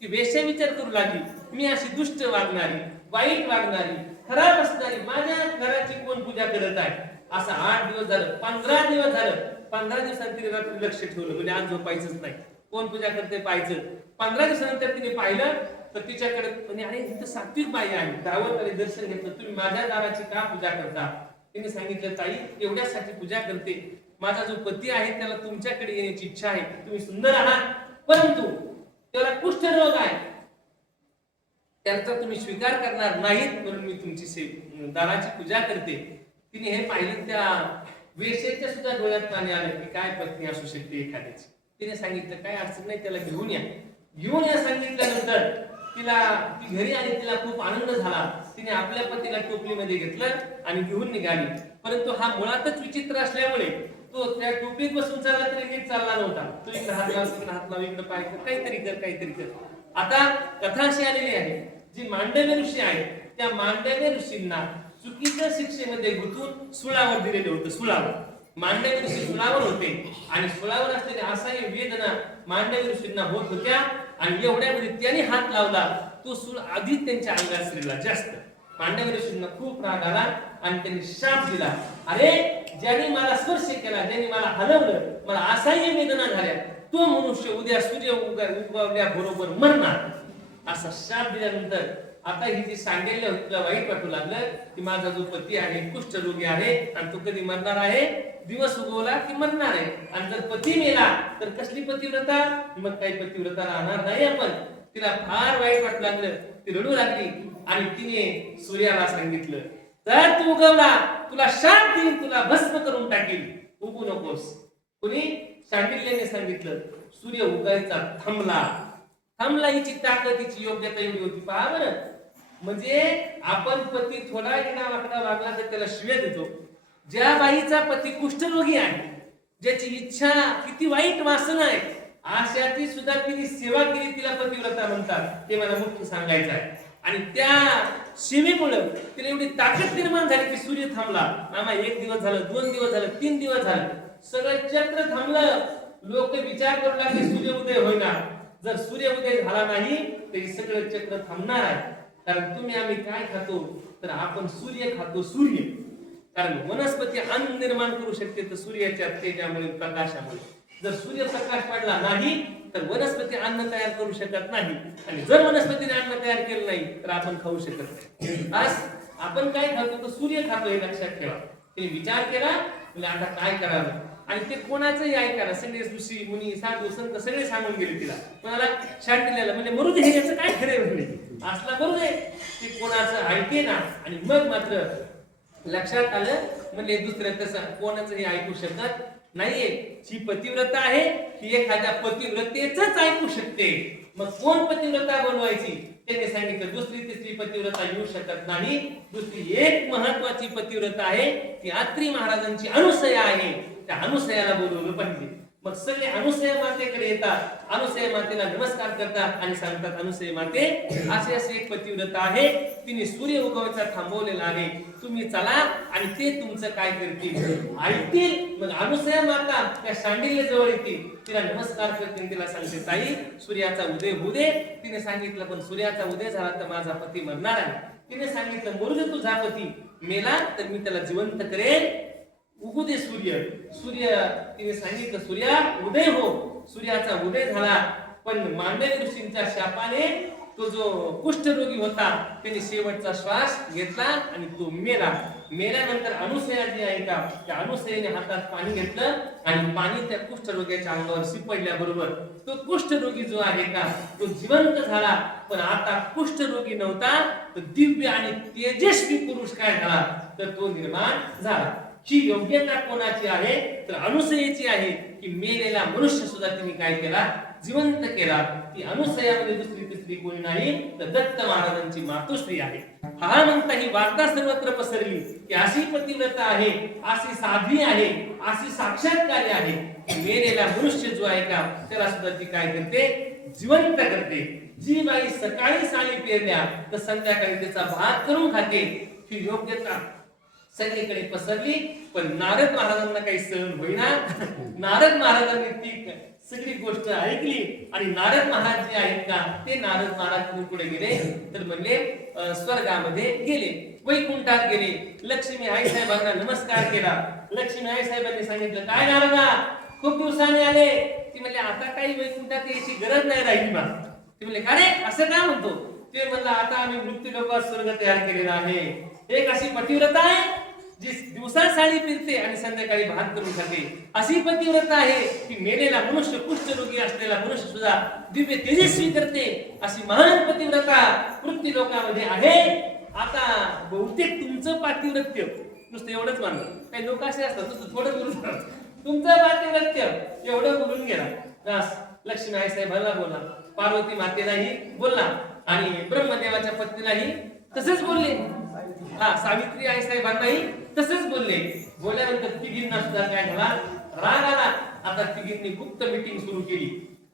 ती वेश्या विचार करू लागली, मी अशी दुष्ट वागणारी, वाईट वागणारी, खराब असणारी, माझ्या घराची कोण पूजा करत आहे? असं 8 दिवस झालं, 15 दिवस झालं. 15 दिवसांनी तिने रात्री लक्ष ठेवलं, म्हणजे आज झोपायचंच नाही, कोण पूजा करते पाहायचं. 15 दिवसानंतर तिने पाहिलं तर तिच्याकडे म्हणजे अरे इथं सात्विक बाई आहे, दावत आले, दर्शन घेतलं, तुम्ही माझ्या दाराची का पूजा करता? तिने सांगितलं ताई एवढ्यासाठी पूजा करते, माझा जो पती आहे त्याला तुमच्याकडे येण्याची इच्छा आहे, तुम्ही सुंदर आहात परंतु त्याला कुष्ठरोग आहे, त्याचा तुम्ही स्वीकार करणार नाहीत, म्हणून मी तुमची दाराची पूजा करते. तिने हे पाहिलं, त्या वेश्येच्या सुद्धा डोळ्यात पाणी आलं की काय पत्नी असू शकते एखाद्याची. तिने सांगितलं काय अडचण नाही, त्याला घेऊन या. घेऊन या सांगितल्यानंतर ती घरी आली, तिला खूप आनंद झाला. तिने आपल्या पतीला टोपलीमध्ये घेतलं आणि घेऊन निघाली. परंतु हा मुळातच विचित्र असल्यामुळे तो त्या टोपलीत बसून चालला तरी नीट चालला नव्हता. तो इकडे हात लाव, तिकडे हात लाव, इकडे पाय कर, काहीतरी कर. आता कथा अशी आलेली आहे, जी मांडव्य ऋषी आहेत त्या मांडव्य ऋषींना चुकीच्या शिक्षेमध्ये गुंतवून सुळावर दिलेले होते. सुळावर मांडव्य ऋषी सुळावर होते आणि सुळावर असलेली असह्य वेदना मांडव्य ऋषींना होत होत्या. आणि एवढ्यामध्ये त्याने हात लावला, तो सूळ आधीच त्यांच्या अंगात शिरला जास्त. मांडव्य ऋषींना खूप राग आला आणि त्यांनी शाप दिला, अरे ज्याने मला स्पर्श केला, ज्याने मला हलवलं, मला असह्य वेदना झाल्या, तो मनुष्य उद्या सूर्य उगवल्याबरोबर मरणार. असा शाप दिल्यानंतर आता ही जी सांगेल तुला वाईट वाटू लागलं की माझा जो पती आहे कुष्ठरोगी आहे आणि तो कधी मरणार आहे, दिवस उगवला की मरणार आहे. आणि जर पती मेला तर कसली पतिव्रता, मग काही पतिव्रता राहणार नाही. आपण तिला फार वाईट वाटू लागलं, ती रडू लागली आणि तिने सूर्याला सांगितलं, जर तू उगवला तुला शाप देईन, तुला भस्म करून टाकील, उगू नकोस. कुणी? शांडिल्यने सांगितलं. सूर्य उगायचा थांबला. हिची ताकद, हिची योग्यता एवढी होती. पहा बरं, म्हणजे आपण पती थोडा येणा वाकडा वागला तर त्याला शिव्या देतो. ज्या बाईचा पती कुष्ठरोगी आहे, ज्याची इच्छा किती वाईट वासना आहे, अशाची सुद्धा तिने सेवा केली, तिला पतिव्रता म्हणतात. ते मला मुख्य सांगायचं आहे. आणि त्या सेवेमुळे तिला एवढी ताकद निर्माण झाली की सूर्य थांबला. मामा 1 दिवस झालं, 2 दिवस झालं, 3 दिवस झालं, सगळं चक्र थांबलं. लोक विचार करू लागले सूर्य उदय होईना. जर सूर्य उदय झाला नाही तर सगळं चक्र थांबणार आहे. कारण तुम्ही आम्ही काय खातो, तर आपण सूर्य खातो. सूर्य, कारण वनस्पती अन्न निर्माण करू शकते तर सूर्याच्या तेजामुळे, प्रकाशामुळे. जर सूर्यप्रकाश पडला नाही तर वनस्पती अन्न तयार करू शकत नाही. आणि जर वनस्पतीने अन्न तयार केलं नाही तर आपण खाऊ शकत नाही. आज आपण काय खातो, तर सूर्य खातो, हे लक्षात ठेवा. ते विचार केला म्हणजे आता काय करावं, आणि ते कोणाचंही ऐकायला सगळे ऋषी मुनी साधू संत सगळे सांगून गेले तिला. कोणाला? शांडिल्याला. म्हणजे मरू दे, याचं काय खरे म्हणले, असला मरू दे. ते कोणाचं ऐके ना. आणि मग मात्र लक्षात आलं, म्हणजे दुसरं तसं कोणाचंही ऐकू शकत नाहीये. ही पतिव्रता आहे, ही एखाद्या पतिव्रतेच ऐकू शकते. मग कोण पतिव्रता बनवायची? त्याने सांगितलं दुसरी तिसरी पतिव्रता येऊ शकत नाही. दुसरी एक महत्वाची पतिव्रता आहे, ती अत्रि महाराजांची अनुसया आहे. त्या अनुसयाला बोलवलं पाहिजे. मग सगळे अनुसया मातेकडे येतात, अनुसया मातेला नमस्कार करतात आणि सांगतात, अनुसया माते अशी एक पतिव्रता आहे, तिने सूर्य उगवायचा थांबवलेला आहे, तुम्ही चला आणि ते तुमचं काय करतील ऐकतील. मग अनुसया माता त्या शांडिल्य जवळ येतील, तिला नमस्कार करतील, तिला सांगते, ताई सूर्याचा उदय होऊ दे. तिने सांगितलं, पण सूर्याचा उदय झाला तर माझा पती मरणार आहे. तिने सांगितलं, मरू दे तुझा पती, मेला तर मी त्याला जिवंत करेन, उगू दे सूर्य. तिने सांगितलं, सूर्या उदय हो. सूर्याचा उदय झाला. पण मांडव्य ऋषींच्या शापाने तो जो कुष्ठरोगी होता त्याने शेवटचा श्वास घेतला आणि तो मेला. मेल्यानंतर अनुसया जी आहे का, त्या अनुसयाने हातात पाणी घेतलं आणि पाणी त्या कुष्ठरोग्याच्या अंगावर शिपडल्याबरोबर तो कुष्ठरोगी जो आहे का, तो जिवंत झाला. पण आता कुष्ठरोगी नव्हता, तर दिव्य आणि तेजस्वी पुरुष काय झाला, तर तो निर्माण झाला. ही योग्यता कोणाची आहे, तर अनुसयेची आहे, की मेलेला मनुष्य सुद्धा तिने काय केला, जिवंत केला. ती अनुसयामध्ये दुसरी तिसरी कोणी नाही, तर दत्त महाराजांची मातोश्री आहे. हा म्हणता ही वार्ता सर्वत्र पसरली की अशी पतिव्रता आहे, अशी साध्वी आहे, अशी साक्षात्कारी आहे, मेलेला मनुष्य जो आहे का त्याला सुद्धा ती काय करते, जिवंत करते. जी बाई सकाळी साली पेरल्या तर संध्याकाळी त्याचा भात करून खाते, ही योग्यता सगळीकडे पसरली. पण नारद महाराजांना काही सहन होईना. नारद महाराजांनी ती सगळी गोष्ट ऐकली आणि नारद महाराज जे आहेत का, ते नारद महाराज पुढे गेले, तर म्हणले स्वर्गामध्ये गेले, वैकुंठात गेले. लक्ष्मी आई साहेबांना नमस्कार केला. लक्ष्मी आई साहेबांनी सांगितलं, काय नारदा खूप दिवसांनी आले. ती म्हणले, आता काही वैकुंठात यायची गरज नाही राहिली बा. ते म्हणले, का रे असं का म्हणतो? ते म्हणलं, आता आम्ही मृत्यू लोकात स्वर्ग तयार केलेला आहे. एक अशी पतिव्रता आहे जी दिवसा साडी फिरते आणि संध्याकाळी भात करून खाते. अशी पतिव्रता आहे की मेलेला मनुष्य, कुष्ठरोगी असलेला मनुष्य सुद्धा दिव्य तेजस्वी करते. अशी महान पतिव्रता पृथ्वी लोकामध्ये आहे. आता बहुतेक तुमचं पातिव्रत्य नुसतं एवढंच मानलं. काही लोक असे असतात नुसतं थोडं बोलून तुमचं पातिव्रत्य एवढं बोलून गेला. दास लक्ष्मी आई साहेबांना बोलला, पार्वती मातेलाही बोलला आणि ब्रह्मदेवाच्या पत्नीलाही तसंच बोलले. सावित्री आई साहेबांनाही तसंच बोलले. बोलल्यानंतर तिघींना सुद्धा काय झाला, राग आला. आता तिघींनी गुप्त मीटिंग सुरू केली.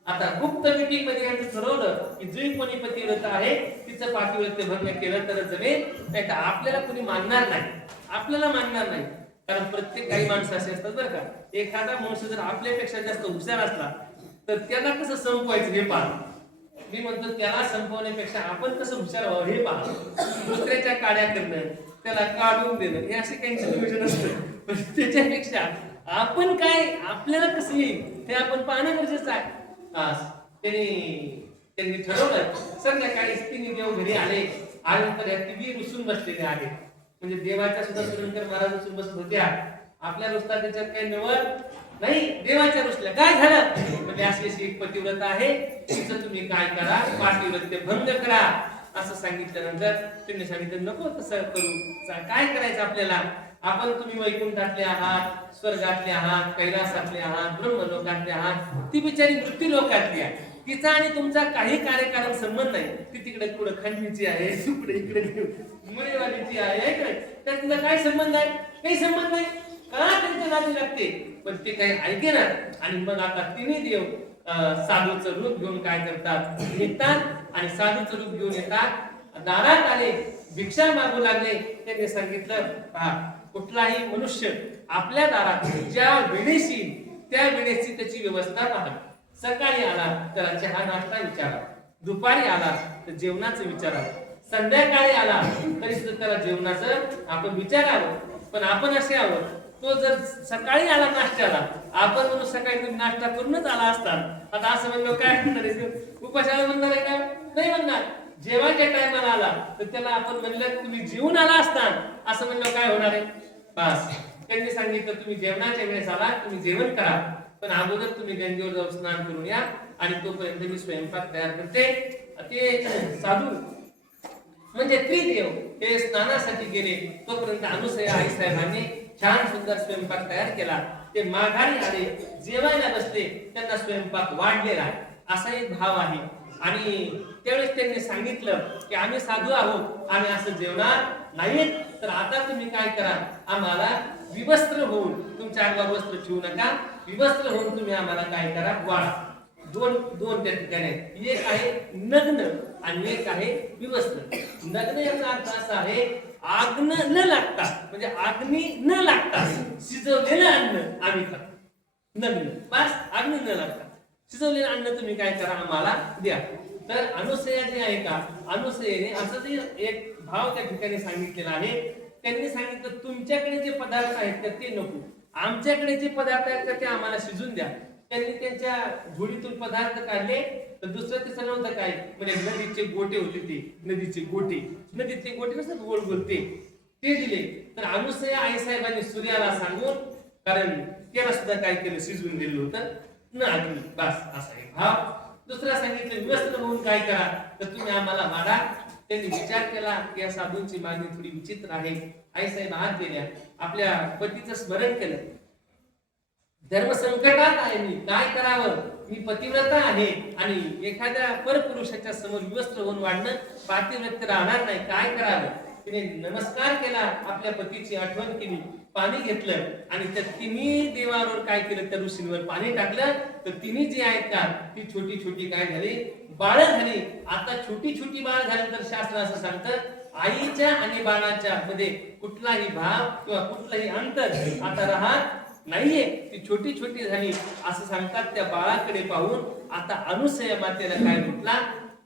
आता गुप्त मीटिंग मध्ये यांनी ठरवलं की जे कोणी पतिव्रत आहे तिचं पातिव्रत्य भंग केलं तर जमेल, नाही तर आपल्याला कोणी मानणार नाही. आपल्याला मानणार नाही. कारण प्रत्येक काही माणसं असे असतात बरं का. एखादा मनुष्य जर आपल्यापेक्षा जास्त हुशार असला तर त्याला कसं संपवायचं हे पहा. मी म्हणतो त्याला संपवण्यापेक्षा आपण कसं हुशार व्हावं हे पहा. दुसऱ्याच्या काड्या करणं, त्याला काढून देणं हे असे काही नियोजन असतं. पण त्याच्यापेक्षा आपण काय, आपल्याला कसं येईल ते आपण पाहणं गरजेचं आहे. त्यांनी ठरवलं. संध्याकाळी तिन्ही देव घरी आले. आल्यानंतर या तिघी रुसून बसलेले आहे. म्हणजे देवाच्या सुद्धा सुरंकर महाराज रुसून बसत होत्या. आपल्या रुसता त्याच्यात काही नवल नाही, देवाच्या रुसल्या. काय झालं म्हणजे अशी एक पतिव्रत आहे, तिचं तुम्ही काय करा, पातिव्रत्य भंग करा असं सांगितल्यानंतर त्यांनी सांगितलं नको तसं करू. काय करायचं आपल्याला, आपण तुम्ही वैकुंठातले आहात, स्वर्गातले आहात, कैलासातले आहात, ब्रह्मलोकातले आहात, ती बिचारी मृत्यू लोकातली आहे. तिचा आणि तुमचा काही कार्यकारण संबंध नाही. ती तिकडे पुढे खंडीची आहे, तिकडे इकडे मुळेवाडीची आहे, तर तिचा काय संबंध आहे, काही संबंध नाही. का त्यांच्या नादी लागते, पण ते काही ऐके ना. आणि मग आता तिन्ही देव साधूचं रूप घेऊन काय करतात, निघतात आणि साधूचं रूप घेऊन येतात. दारात आले, भिक्षा मागू लागले. त्यांनी सांगितलं कुठलाही मनुष्य आपल्या दारात ज्या वेळेशी त्या वेळेची त्याची व्यवस्था पहा. सकाळी आला तर चहा नाश्ता विचारा, दुपारी आला तर जेवणाचं विचारा, संध्याकाळी आला तरी सुद्धा त्याला जेवणाचं आपण विचारावं. पण आपण असे आहोत, तो जर सकाळी आला नाश्त्याला, आपण म्हणून सकाळी तुम्ही नाश्ता करूनच आला असता. आता असं म्हणलं काय म्हणणार आहे, उपाशाला म्हणणार आहे का, नाही म्हणणार. जेवायच्या टायमाला आला तर त्याला आपण म्हणलं तुम्ही जेवून आला असता असं म्हणलं काय होणार आहे. बस त्यांनी सांगितलं तुम्ही जेवणाच्या वेळेस आला, तुम्ही जेवण करा, पण अगोदर तुम्ही गंगेवर जाऊन स्नान करून या आणि तोपर्यंत मी स्वयंपाक तयार करते. ते साधू म्हणजे त्रिदेव ते स्नानासाठी गेले. तोपर्यंत अनुसया आई साहेबांनी छान सुंदर स्वयंपाक तयार केला. ते माघारी आले, जेवायला बसले, त्यांना स्वयंपाक वाढलेला आहे असा एक भाव आहे. आणि त्यावेळेस त्यांनी सांगितलं की आम्ही साधू आहोत, आम्ही असं जेवणार नाहीत, तर आता तुम्ही काय करा, आम्हाला विवस्त्र होऊन, तुमच्या अंगावर वस्त्र ठेवू नका, विवस्त्र होऊन तुम्ही आम्हाला काय करा, वाढा. दोन त्या ठिकाणी आहेत. एक आहे नग्न आणि एक आहे विवस्त्र. नग्न याचा अर्थ असा आहे आग्न न लागता, म्हणजे अग्नी न लागता शिजवलेलं अन्न आम्ही खातो. नग्न बस, अग्नी न लागता शिजवलेलं अन्न तुम्ही काय करा, आम्हाला द्या. तर अनुसया जे आहे का, अनुसयेने असं जे एक भाव त्या ठिकाणी सांगितलेला आहे. त्यांनी सांगितलं तुमच्याकडे जे पदार्थ आहेत ते नको, आमच्याकडे जे पदार्थ आहेत ते आम्हाला शिजून द्या. त्यांनी त्यांच्या झोळीतून पदार्थ काढले. तर दुसरं तिसरं नव्हतं काय, म्हणजे नदीचे गोटे होते, ते नदीचे गोटे, नदीतले गोटे नसतात गोल गोल, ते दिले. तर अनुसया आई साहेबांनी सूर्याला सांगून, कारण त्याला सुद्धा काय केलं, शिजवून दिलं होतं न अग्नी. बस असा एक भाव. दुसरा सांगितलं विवस्त्र होऊन काय करा, तर तुम्ही आम्हाला वाढा. त्यांनी विचार केला की या साधूंची मागणी थोडी विचित्र आहे. आई साहेब हात दिल्या, आपल्या पतीचं स्मरण केलं. धर्म संकटात आहे, मी काय करावं, मी पतिव्रता आहे आणि एखाद्या परपुरुषाच्या समोर विवस्त्र होऊन वाढणं पातिव्रत्य राहणार नाही, काय करावं. तिने नमस्कार केला, आपल्या पतीची आठवण केली, पाणी घेतलं आणि त्या तिन्ही देवावर काय केलं, त्या ऋषींवर पाणी टाकलं. तर तिन्ही जी आहेत का, ती छोटी छोटी काय झाली, बाळ झाली. आता छोटी छोटी बाळ झाल्यानंतर शास्त्र असं सांगतं, आईच्या आणि बाळाच्या मध्ये कुठलाही भाव किंवा कुठलाही अंतर आता राहत नाहीये, ती छोटी छोटी झाली असं सांगतात. त्या बाळाकडे पाहून आता अनुसया मातेला काय फुटला,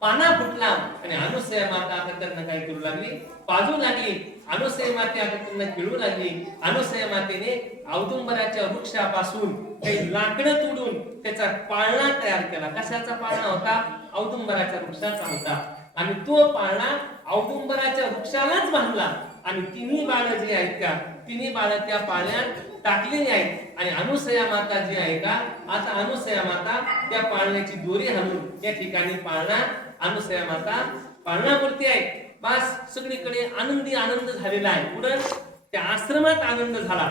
पाना फुटला. आणि अनुसया माता आता त्यांना काय करू लागली, पाजू लागली. अनुसया माते आता त्यांना खेळू लागली. अनुसया मातेने औदुंबराच्या वृक्षापासून काही लाकडं तोडून त्याचा पाळणा तयार केला. कशाचा पाळणा होता, औदुंबराच्या वृक्षाचा होता. आणि तो पाळणा औदुंबराच्या वृक्षालाच बांधला. आणि तिन्ही बाळं जी आहेत का, तिन्ही बाळं त्या पाळण्यात टाकलेली आहेत. आणि अनुसया माता जी आहे का, आता अनुसया माता त्या पाळण्याची दोरी हाणून या ठिकाणी पाळणा, अनुसया माता पाळणावरती आहे. बस सगळीकडे आनंदी आनंद झालेला आहे. पुढे त्या आश्रमात आनंद झाला.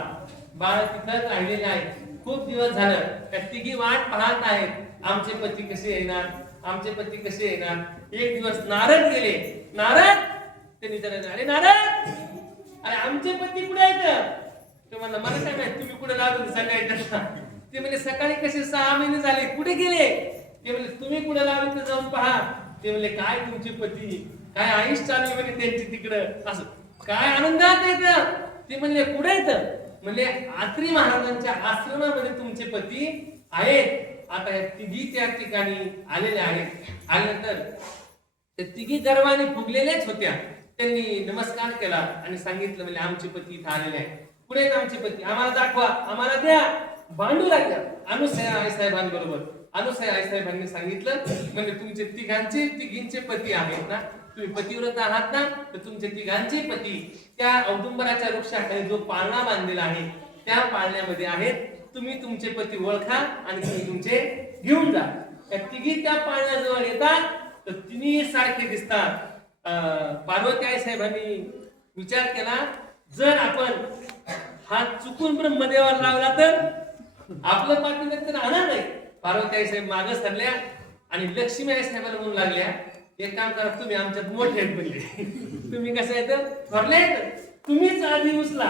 बाळ तिथं राहिलेले आहे. खूप दिवस झालं त्या तिघी वाट पाहत आहेत, आमचे पती कसे येणार, आमचे पती कसे येणार. एक दिवस नारद गेले. नारद त्यांनी विचारले, अरे नारद, अरे आमचे पती कुठे आहेत? ते म्हणलं, मला काय माहित तुम्ही कुठे लावले सकाळी. ते म्हणजे सकाळी कसे 6 महिने झाले, कुठे गेले? ते म्हणजे तुम्ही कुठे लावले तर जाऊन पहा. ते म्हणले, काय तुमचे पती, काय आयुष चालू आहे म्हणजे त्यांची तिकडं, असं काय आनंदात येत. ते म्हणले, कुठे येत? म्हणजे आत्री महाराजांच्या आश्रमामध्ये तुमचे पती आहेत. आता या तिघी त्या ठिकाणी आलेल्या आहेत. आल्यानंतर त्या तिघी गर्वाने फुगलेल्याच होत्या. त्यांनी नमस्कार केला आणि सांगितलं, म्हणजे आमचे पती इथं आलेले आहेत. कुठे आहेत आमचे पती, आम्हाला दाखवा, आम्हाला द्या. भांडू लागल्या अनुसया आईसाहेबांबरोबर. अनुसया आईसाहेबांनी सांगितलं, म्हणजे तुमचे तिघींचे पती आहेत ना, तुम्ही पतिव्रत आहात ना, तर तुमचे तिघांचे पती त्या औदुंबराच्या वृक्षाखाली जो पाळणा बांधलेला आहे त्या पाळण्यामध्ये आहेत. तुम्ही तुमचे पती ओळखा आणि तुम्ही तुमचे घेऊन जा. त्या तिघी त्या पाळण्याजवळ येतात तर तिन्ही सारखे दिसतात. पार्वती आई साहेबांनी विचार केला, जर आपण हात चुकून ब्रह्मदेवाला लावला तर आपलं पाठीवर तर राहणार नाही. पार्वती आई साहेब मागं सरल्या आणि लक्ष्मी आई साहेबांना म्हणू लागल्या, एक काम करा, तुम्ही आमच्यात मोठे आहेत म्हणले. तुम्ही कसं येतं थोरले आहेत, तुम्हीच आधी उचला,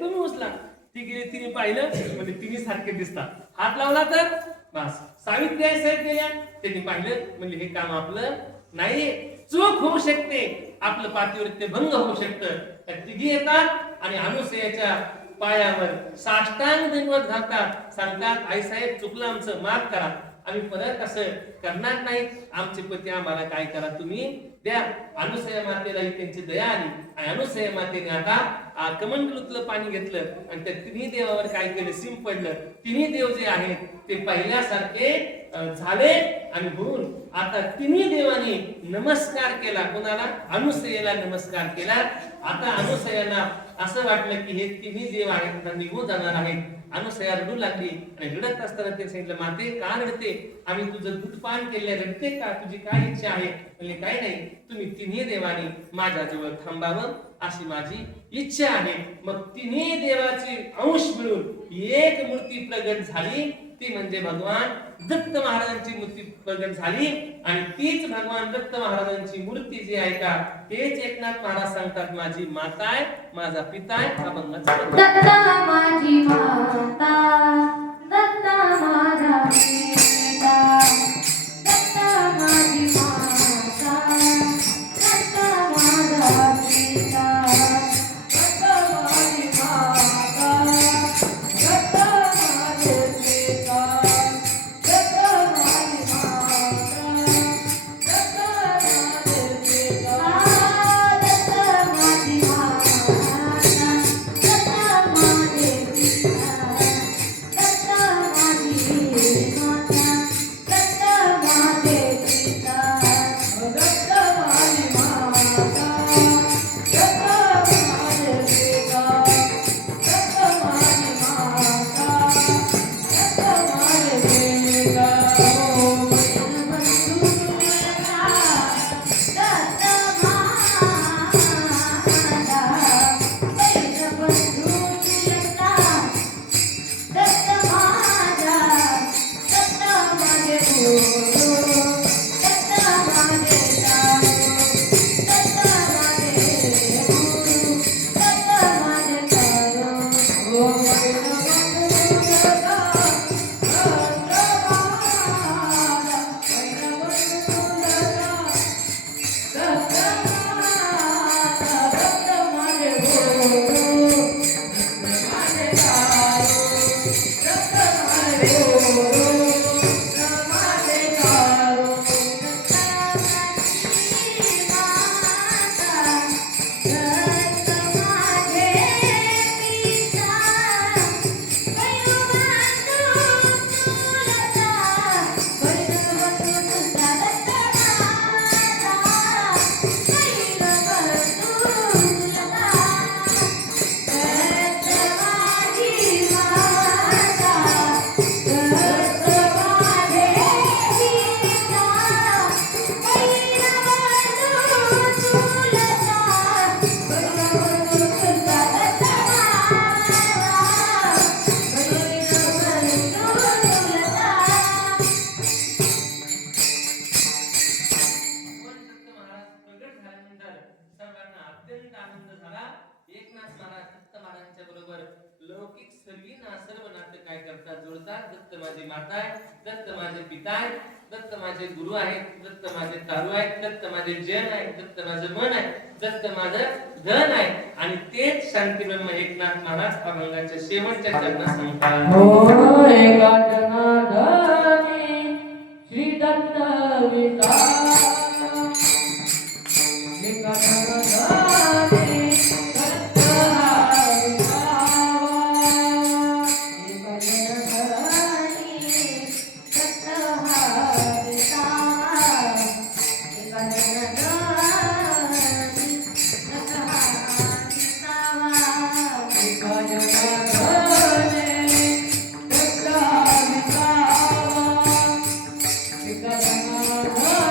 तुम्ही उचला. ती गेली, तिने पाहिलं, म्हणजे तिन्ही सारखे दिसतात. हात लावला तर बस. सावित्री आई साहेब गेल्या, त्यांनी पाहिलं, म्हणजे हे काम आपलं नाही, चूक होऊ शकते, आपलं पातिव्रत्य भंग होऊ शकतं. त्या तिघी येतात आणि अनुसयाच्या पायावर साष्टांग दंडवत घालतात. सांगतात, आई साहेब चुकलं आमचं, माफ करा, आम्ही परत असं करणार नाही. आमचे पती आम्हाला काय करा तुम्ही द्या. अनुसया मातेला त्यांची दया आली आणि अनुसया मातेने आता कमंडलूतलं पाणी घेतलं आणि त्या तिन्ही देवावर काय केलं, सिम पडलं. तिन्ही देव जे आहेत ते पहिल्यासारखे झाले आणि म्हणून आता तिन्ही देवांनी नमस्कार केला. कोणाला? अनुसयेला नमस्कार केला. आता अनुसयाला असं वाटलं की हे तिन्ही देव आहेत ना निघून जाणार आहेत. अनुसया रडू लागली आणि रडत असताना ते सांगितलं, माते का रडते? आम्ही तुझं दूध पान केले, रडते का? तुझी काय इच्छा आहे? म्हणजे काय नाही, तुम्ही तिन्ही देवानी माझ्याजवळ थांबावं अशी माझी इच्छा आहे. मग तिन्ही देवाचे अंश मिळून एक मूर्ती प्रगट झाली, ती म्हणजे भगवान दत्त महाराजांची मूर्ती प्रगट झाली. आणि तीच भगवान दत्त महाराजांची मूर्ती जी आहे का, तेच एकनाथ महाराज सांगतात, माझी माता आहे, माझा पिता आहे. दत्ता माझी माता, दत्ता माझा पिता, दत्ता माझी माता, दत्ता माझा पिता, दत्ता माझी माता, दत्ता माझे पिता, दत्ता माझी माता, दत्ता माझे पिता, दत्ता माझी माता, दत्ता माझे पिता, दत्ता माझी माता. एकनाथ महाराज दत्त महाराजांच्या बरोबर लौकिक सर्व नातं काय करतात जोडतात. दत्त माझी माता आहे, दत्त माझे पिता आहे, दत्त माझे गुरु आहेत, दत्त माझे तारू आहेत, दत्त माझे जन आहे, दत्त माझं मन आहे, दत्त माझं धन आहे. आणि तेच शांती ब्रह्म एकनाथ महाराज अभंगाच्या शेवटच्या चरणात सांगतात. हो एका जनार्दनी श्री दत्त विठाला एका जनार्दनी दत्त हा विठावा एका जनार्दनी दत्त हा विठावा एका जनार्दनी दत्त हा विठावा एका जनार्दनी दत्त हा विठावा एका जनार्दनी दत्त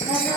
हा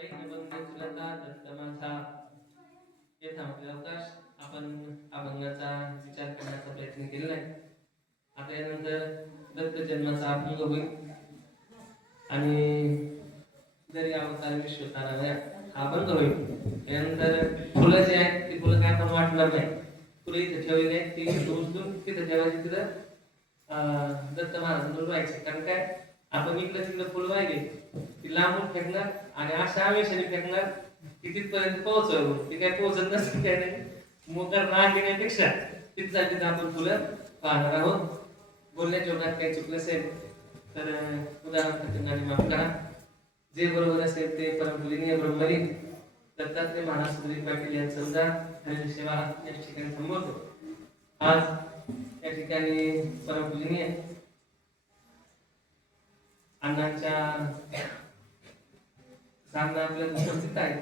पैनबंध चुलता दत्त माझा. हे थांबले अवकाश. आपण अभंगाचा विचार करण्याचा प्रयत्न केलेला आहे. आता यानंतर दत्त जन्माचा अभंग होईल आणि जरी अवतार विश्वतारा हा अभंग होईल. यानंतर फुलं जे आहेत ती फुलं काय आपण वाटणार नाही. फुलं इथे ठेवलेली आहेत ती उचलून तिथं ठेवायची. तिथं दत्त महाराज डोलवायचे. कारण काय आपण इकडे तिकडे फुलं वाहिले ती लांबून फेकणार आणि अशा आवेशाने फेकणार की तिथपर्यंत पोहोचव. ती काय पोहोचत नसते काय नाही. मोकर राग घेण्यापेक्षा तिथं आपण फुलं पाहणार आहोत. बोलण्याच्या ओघात काही चुकलं असेल तर उदाहरण माफ करा. जे बरोबर असेल ते परमपुलीनीय ब्रह्मरी दत्तात्रय महाराज सुधीर पाटील यांचा उदाहरण सेवा या ठिकाणी थांबवतो. आज या ठिकाणी परमपुलीनीय अण्णांच्या सामना आपल्या उपस्थित आहे.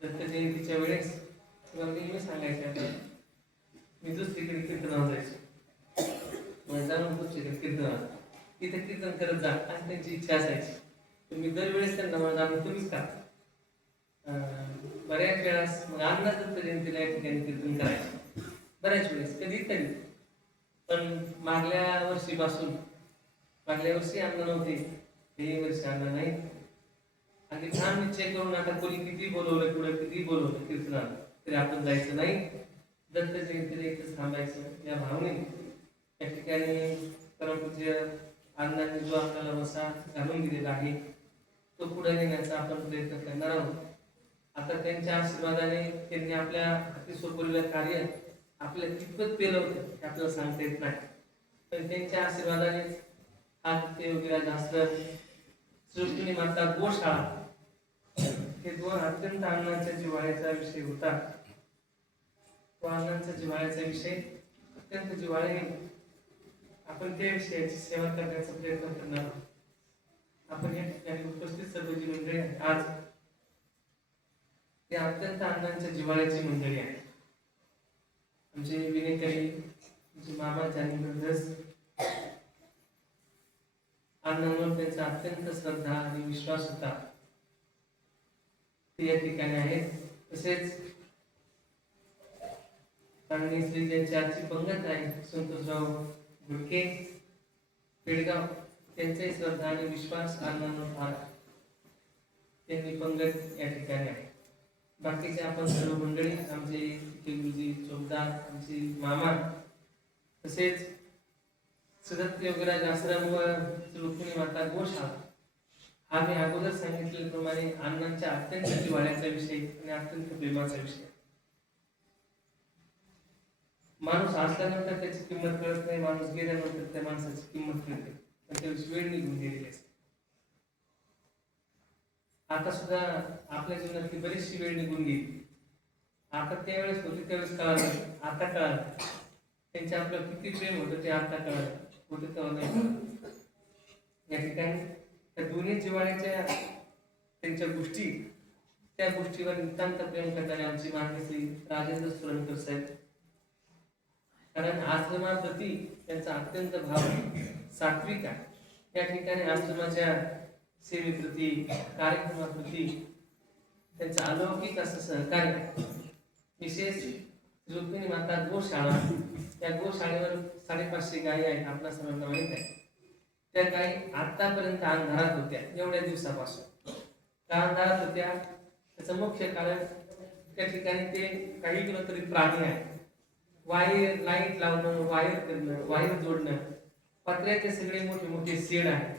दत्त जयंतीच्या वेळेस तुम्हाला नेहमी सांगायचे मी दुसरीकडे कीर्तनावर जायचो. जाणून दुसरीकडे कीर्तनावर तिथे कीर्तन करत जा आणि त्यांची इच्छा असायची. तुम्ही दरवेळेस त्यांना म्हणा तुम्हीच का. बऱ्याच वेळास मग अण्णा दत्त जयंतीला या ठिकाणी कीर्तन करायचे. बऱ्याच वेळेस कधीतरी. पण मागल्या वर्षी अण्णा नव्हते. हे वर्षी अण्णा नाही. आणि छान निश्चय करून आता कोणी किती बोलवलं पुढे किती बोलवलं कीर्तनाला तरी आपण जायचं नाही. दत्त जयंतीला एकच थांबायचं या भावनेने या ठिकाणी परमपूज्य अण्णांनी जो आपल्याला वसा घालून दिलेला आहे तो पुढे नेण्याचा आपण प्रयत्न करणार आहोत. आता त्यांच्या आशीर्वादाने त्यांनी आपल्या हाती सोपवलेलं कार्य आपल्या कितपत केलं होतं हे आपल्याला सांगता येत नाही. पण त्यांच्या आशीर्वादाने आज ते वगैरे जास्त सृष्टीने माता गोशाळा हे दोन अत्यंत अण्णांच्या जिव्हाळ्याचा विषय होता. तो अण्णांचा जिव्हाळ्याचा विषय अत्यंत जिव्हाळ्याने आपण त्या विषयाची सेवा करण्याचा प्रयत्न करणार आहोत. आपण या ठिकाणी उपस्थित सर्व जी मंडळी आहेत आज ते अत्यंत अण्णांच्या जिव्हाळ्याची मंडळी आहे. आमचे विनेकरी आमचे मामा जानकरदास अण्णांवर त्यांचा अत्यंत श्रद्धा आणि विश्वास होता ते या ठिकाणी आहेत. तसेच आणि श्री ज्यांची आजची पंगत आहे संतोषराव गुडके पेडगाव त्यांचाही श्रद्धा आणि विश्वास अण्णांवर फार त्यांनी पंगत या ठिकाणी आहे. बाकीचे आपण सर्व मंडळी आमचे गुरुजी चोपदार आमचे मामा तसेच सदत्त योगराज आश्रम व रुक्मिणी माता गोशाळा हा मी अगोदर सांगितल्याप्रमाणे अण्णांच्या अत्यंत जिव्हाळ्याचा विषय आणि अत्यंत प्रेमाचा विषय. माणूस असल्यानंतर त्याची किंमत कळत नाही. माणूस गेल्यानंतर त्या माणसाची किंमत कळते. त्याची वेळ निघून गेलेली असते. आता सुद्धा आपल्या जीवनातली बरीचशी वेळ निघून गेली. आता त्यावेळेस होती त्यावेळेस कळालं. आता कळालं त्यांचे आपलं किती प्रेम होतं ते आता कळालं होतं तेव्हा नाही. या ठिकाणी त्या दोन्ही जिव्हाळ्याच्या त्यांच्या गोष्टी त्या गोष्टीवर नितांत प्रेम करणारे आमची माननीय श्री राजेंद्र सुरणकर साहेब. कारण आश्रमाप्रती त्यांचा अत्यंत भाव सात्विक आहे. या ठिकाणी आश्रमाच्या सेवेप्रती कार्यक्रमाप्रती त्यांचं अलौकिक असं सहकार्य. विशेष रुक्मिणी माता गोशाळा त्या गोशाळेवर 550 गायी आहेत आपल्या सर्वांना माहित आहे. त्या गायी आतापर्यंत अंधारात होत्या. एवढ्या दिवसापासून का अंधारात होत्या त्याचं मुख्य कारण त्या ठिकाणी ते काही कुठतरी प्राणी आहे. वायर लाईट लावणं वायर करणं वायर जोडणं पत्र्याचे सगळे मोठे मोठे शेड आहेत.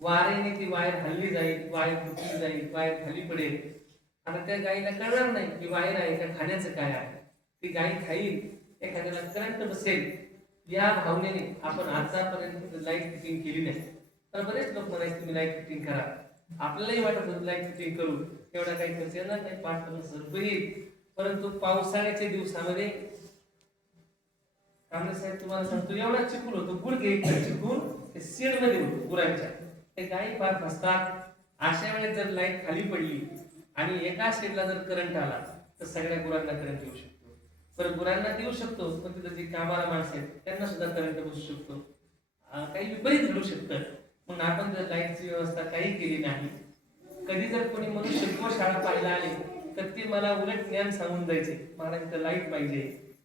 वाऱ्याने ती वायर हल्ली जाईल वायर तुटली जाईल वायर खाली पडेल. आता त्या गायीला कळणार नाही की वायर आहे का खाण्याचं काय आहे. ती गाय खाईल एखाद्याला करंट बसेल या भावनेने आपण आतापर्यंत लाईट फिटिंग केली नाही. तर बरेच लोक म्हणायचे तुम्ही लाईट फिटिंग करा. आपल्यालाही वाटत होतं लाईट फिटिंग करू एवढा काही खर्च येणार नाही 5-10 येईल. परंतु पावसाळ्याच्या दिवसामध्ये कांबळे साहेब तुम्हाला सांगतो एवढा चिखल होतो गुडघे चिखल ते शेड मध्ये होतो गुरांच्या. ते गायी फार फसतात. अशा वेळेस जर लाईट खाली पडली आणि एका शेडला जर करंट आला तर सगळ्या गुरांना करंट येऊ शकतो. पण गुरांना देऊ शकतो पण तिथं जे कामाला माणसं आहेत त्यांना सुद्धा करंट बसू शकतो. काही विपरीत घडू शकतं. म्हणून आपण जर लाईटची व्यवस्था काही केली नाही, कधी जर कोणी मनुष्य गोशाळा पाहायला आले तर ते मला उलट ज्ञान सांगून जायचे, महाराज इथं लाईट पाहिजे,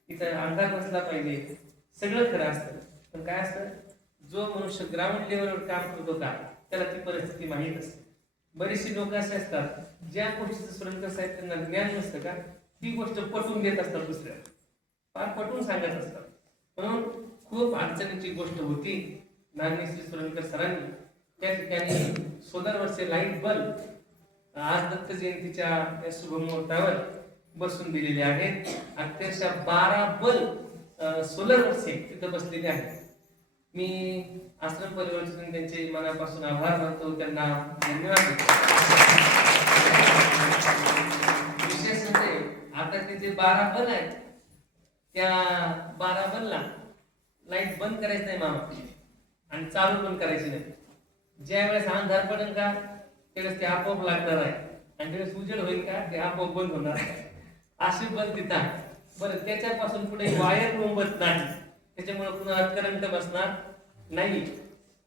इथं अंधार बसला पाहिजे. सगळं खरं असतं, पण काय असतं, जो मनुष्य ग्राउंड लेवलवर काम करतो का त्याला ती परिस्थिती माहीत असते. बरेचसे लोक असे असतात ज्या गोष्टीचं सुरंग साहेब त्यांना ज्ञान नसतं का ती गोष्ट पटवून देत असतात, दुसऱ्या फार पटवून सांगत असतात. म्हणून खूप अडचणीची गोष्ट होती. नागेश्री सुरंकर सरांनी त्या ठिकाणी सोलर वरचे लाईट बल्ब आज दत्त जयंतीच्या या शुभमुहूर्तावर बसून दिलेले आहेत. अक्षरशः 12 बल्ब सोलर वरचे तिथं बसलेले आहेत. मी आश्रम परिवारातून त्यांचे मनापासून आभार मानतो, त्यांना धन्यवाद देतो. विशेष म्हणजे आता ते जे 12 बल्ब आहेत त्या 12 बल्बला लाईट बंद करायचं नाही मामा आणि चालू पण करायची नाही. ज्या वेळेस अंधार पडेल का त्यावेळेस ते आपोआप लागणार आहे आणि ज्यावेळेस उजेड होईल का ते आपोआप बंद होणार आहे. अशी बंद तिथं. बरं, त्याच्यापासून पुढे वायर लोंबत नाही, त्याच्यामुळे कुणाला करंट बसणार नाही.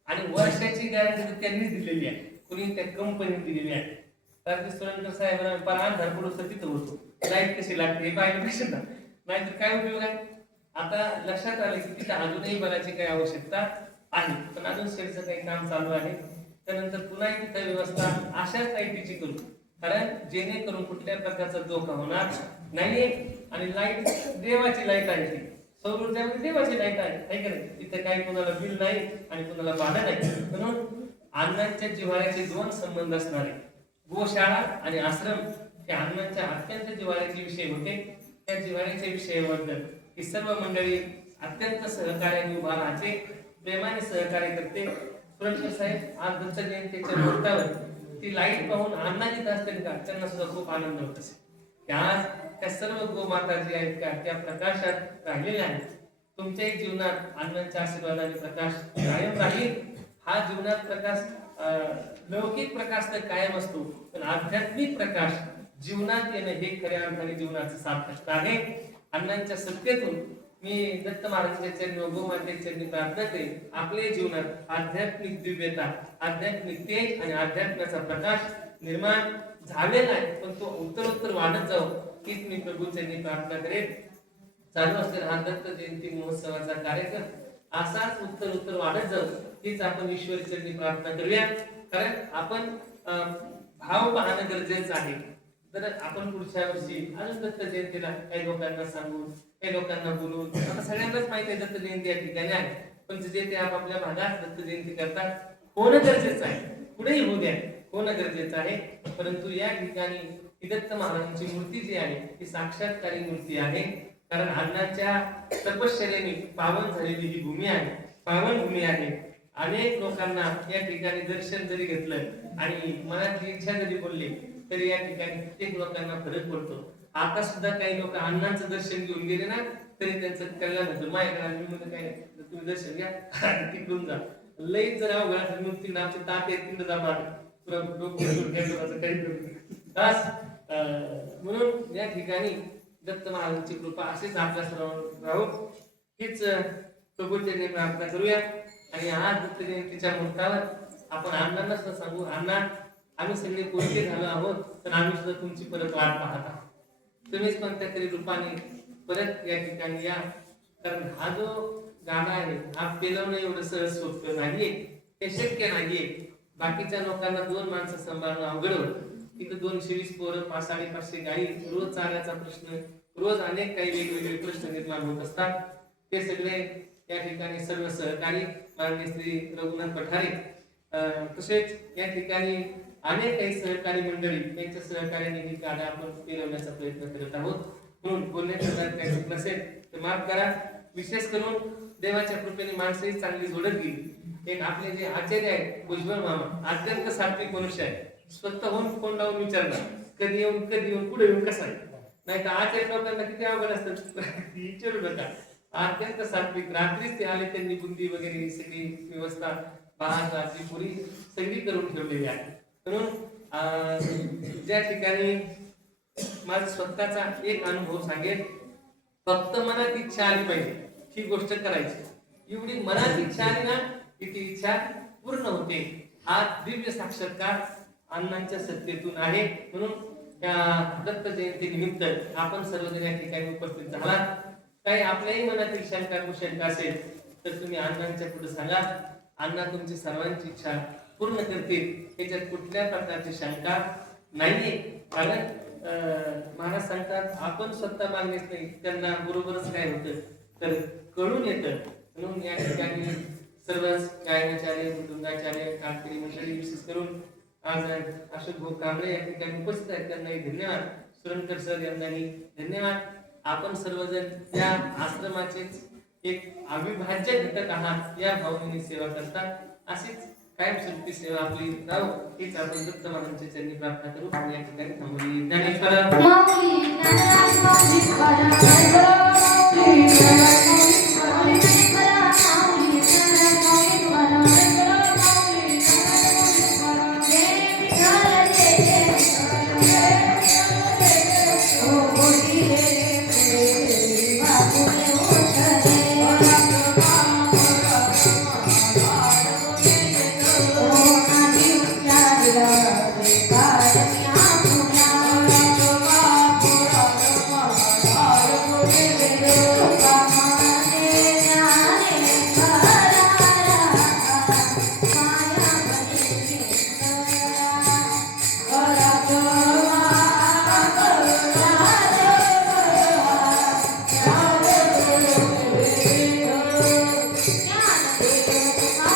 आणि वर्षाची गॅरंटी तर त्यांनीच दिलेली आहे, कुणी त्या कंपनीने दिलेली आहे. तर ते सुरेंद्र साहेब पण अंधार पडून तिथं होतो, लाईट कशी लागते हे पाहिलं पाहिजे ना, नाहीतर काय उपयोग आहे. आता लक्षात आलं की तिथं अजूनही बलाची काही आवश्यकता आहे, पण अजून शेडचं काही काम चालू आहे. त्यानंतर पुन्हा तिथं व्यवस्था अशाच लाईटीची करू, कारण जेणेकरून कुठल्या प्रकारचा धोका होणार नाहीये. आणि लाईट देवाची लाईट आहे, ती सौर ऊर्जामध्ये देवाची लाईट आहे का नाही. तिथे काही कोणाला बिल नाही आणि कोणाला भाडं नाही. म्हणून अण्णांच्या जिव्हाळ्याचे 2 संबंध असणारे गोशाळा आणि आश्रम हे अण्णांच्या अत्यंत जिव्हाळ्याचे विषय होते. त्या जिव्हाळ्याच्या विषयाबद्दल ही सर्व मंडळी अत्यंत सहकार्याने उभा राहते, प्रेमाने सहकार्य करते. सुरेंद्र साहेब आज दत्त जयंतीच्या मुहूर्तावर ती लाईट पाहून अण्णा जिथं असतील का त्यांना सुद्धा खूप आनंद होत असेल. आज त्या सर्व गोमाता जी आहेत का त्या प्रकाशात राहिलेल्या आहेत. तुमच्याही जीवनात अण्णांच्या आशीर्वादाने प्रकाश कायम राहील. हा जीवनात प्रकाश लौकिक प्रकाश तर कायम असतो, पण आध्यात्मिक प्रकाश जीवनात येणं हे खऱ्या अर्थाने जीवनाचं सार्थकता आहे. अण्णांच्या सत्तेतून मी दत्त महाराजांच्या चरणी, गोमातेच्या चरणी प्रार्थना करेन, आपल्या जीवनात आध्यात्मिक दिव्यता, आध्यात्मिक तेज आणि अध्यात्माचा प्रकाश निर्माण झालेला आहे, पण तो उत्तरोत्तर वाढत जाऊ हीच मी प्रभूंची प्रार्थना करेन. चालू असलेला हा दत्त जयंती महोत्सवाचा कार्यक्रम असाच उत्तर वाढत जाऊ हीच आपण ईश्वरी चरणी प्रार्थना करूया. कारण आपण भाव पाहणं गरजेचं आहे. तर आपण पुढच्या वर्षी अजून दत्त जयंतीला काही लोकांना सांगून, काही लोकांना बोलून, आता सगळ्यांनाच माहिती आहे दत्त जयंती या ठिकाणी आहे, पण जे ते आपापल्या भागात दत्त जयंती करतात होणं गरजेचं आहे, पुढेही होऊ द्या, होणं गरजेचं आहे. परंतु या ठिकाणी ही दत्त महाराजांची मूर्ती जी आहे ती साक्षात्कारी मूर्ती आहे. कारण अण्णांच्या तपश्चर्याने पावन झालेली ही भूमी आहे, पावन भूमी आहे. अनेक लोकांना या ठिकाणी दर्शन जरी घेतलं आणि मनातली इच्छा जरी बोलली तरी या ठिकाणी कित्येक लोकांना फरक पडतो. आता सुद्धा काही लोक अण्णांचं दर्शन घेऊन गेले ना तरी त्यांचं कल्याण होतं. माझ्याकडे मध्ये काय तुम्ही दर्शन घ्या तिकडून जा, लई जर अवघड मूर्ती आमचे ताप येत तिकडे जा मार म्हणून या ठिकाणी दत्त महाराजांची कृपा अशीच आपल्या सर्वांवर राहू हीच प्रभूंची प्रार्थना करूया. आणि आज दत्त जयंतीच्या मुहूर्तावर आपण अण्णांना सुद्धा सांगू, अण्णा आम्ही सगळे पोचके झालो आहोत, तर आम्ही सुद्धा तुमची परत वाट पाहत आहोत. तुम्हीच कोणत्या तरी रूपाने परत या ठिकाणी या. कारण हा जो गाडा आहे हा पेलवणं एवढं सहज सोपं नाहीये, ते शक्य नाहीये. बाकीच्या लोकांना 2 माणसं सांभाळणं अवघड होतं. इथं 220 पोरं, 500-550 गायी, रोज चाऱ्याचा प्रश्न, रोज अनेक काही वेगवेगळे प्रश्न निर्माण होत असतात. ते सगळे या ठिकाणी सर्व सहकारी माननीय श्री रघुनाथ पठारे, तसेच या ठिकाणी अनेक काही सहकारी मंडळी यांच्या सहकार्याने ही गाड्या आपण पेलवण्याचा प्रयत्न करत आहोत. म्हणून बोलण्याचं जर काही चूक नसेल तर माफ करा. विशेष करून देवाच्या कृपेने माणसंही चांगली जोडत गेली. एक आपले जे आचार्य आहेत भुजबळ मामा अत्यंत सात्विक मनुष्य आहे. स्वतःहून फोन लावून विचारणार कधी येऊन पुढे येऊन कसं आहे. नाही तर आचार्य लोकांना किती अवघड असतात विचारू नका. अत्यंत सात्विक. रात्रीच ते आले, त्यांनी बुंदी वगैरे सगळी व्यवस्था भाजी पुरी सगळी करून ठेवलेली आहे. म्हणून ज्या ठिकाणी माझा स्वतःचा एक अनुभव सांगेल. फक्त मनात इच्छा आली पाहिजे ही गोष्ट करायची. एवढी मनात इच्छा आली ना की ती इच्छा पूर्ण होते. हा दिव्य साक्षात्कार अण्णांच्या सत्तेतून आहे. म्हणून या दत्त जयंती निमित्त आपण सर्वजण या ठिकाणी उपस्थित झालात. काही आपल्याही मनातील शंका कुशंका असेल तर तुम्ही अण्णांच्या पुढे सांगा. अण्णा तुमची सर्वांची इच्छा पूर्ण करतील. याच्यात कुठल्या प्रकारची शंका नाहीये. कारण महाराज सांगतात आपण स्वतः मागणेच नाही, त्यांना बरोबरच काय होतं तर कळून येतं. म्हणून या ठिकाणी सर्वच गायनाचार्य, मृदुंगाचार्य, काकडी मंडळी, विशेष करून आज अशोक भाऊ कांबळे या ठिकाणी उपस्थित आहेत. त्यांनाही धन्यवाद. सुरंकर सर यांनाही धन्यवाद. आपण सर्वजण या आश्रमाचेच एक अविभाज्य घटक आहात. या भावनेने सेवा करतात. अशीच कायमस्वरूपी सेवा आपली राहो हीच आपण दत्त महाराजांच्या चरणी प्रार्थना करू. आणि या ठिकाणी थांबली. ज्ञानेश्वर माऊली ज्ञानराज माऊली तुकाराम माऊली ज्ञानराज माऊली तुकाराम माऊली ज्ञानराज माऊली तुकाराम माऊली ज्ञानराज माऊली तुकाराम जय विठ्ठल जय विठ्ठल ओ बोली रे बापुले ओठरे ओ नादी उच्चारला ज्ञान देव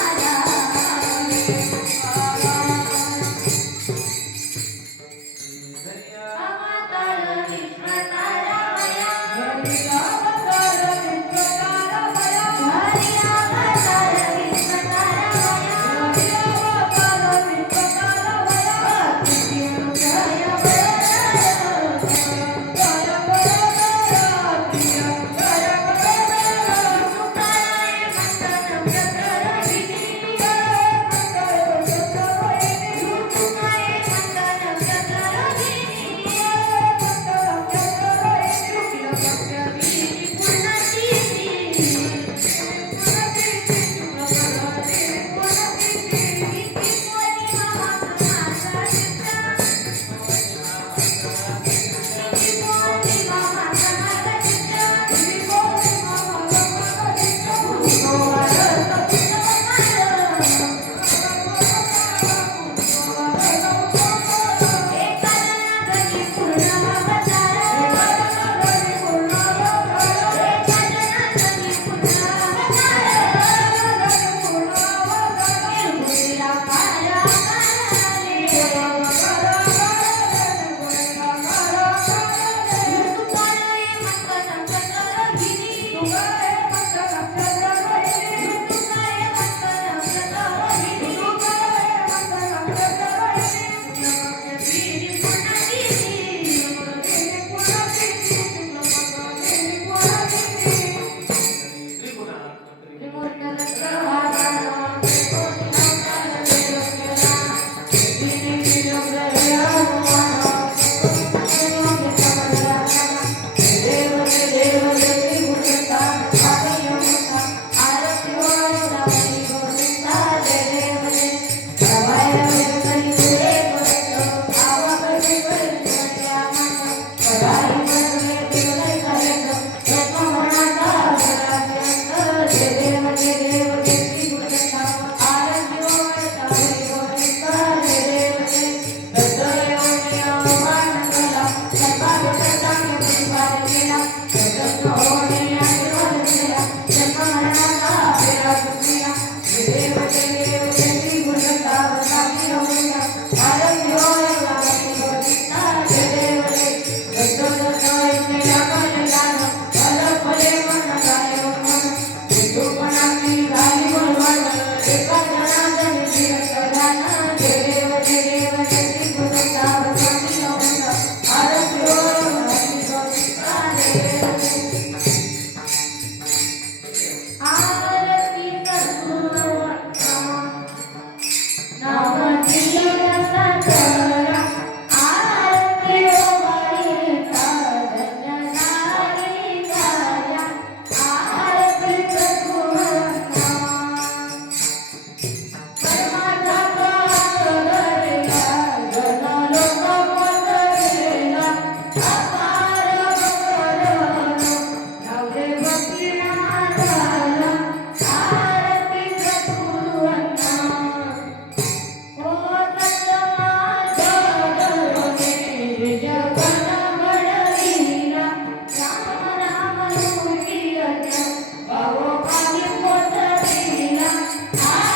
आ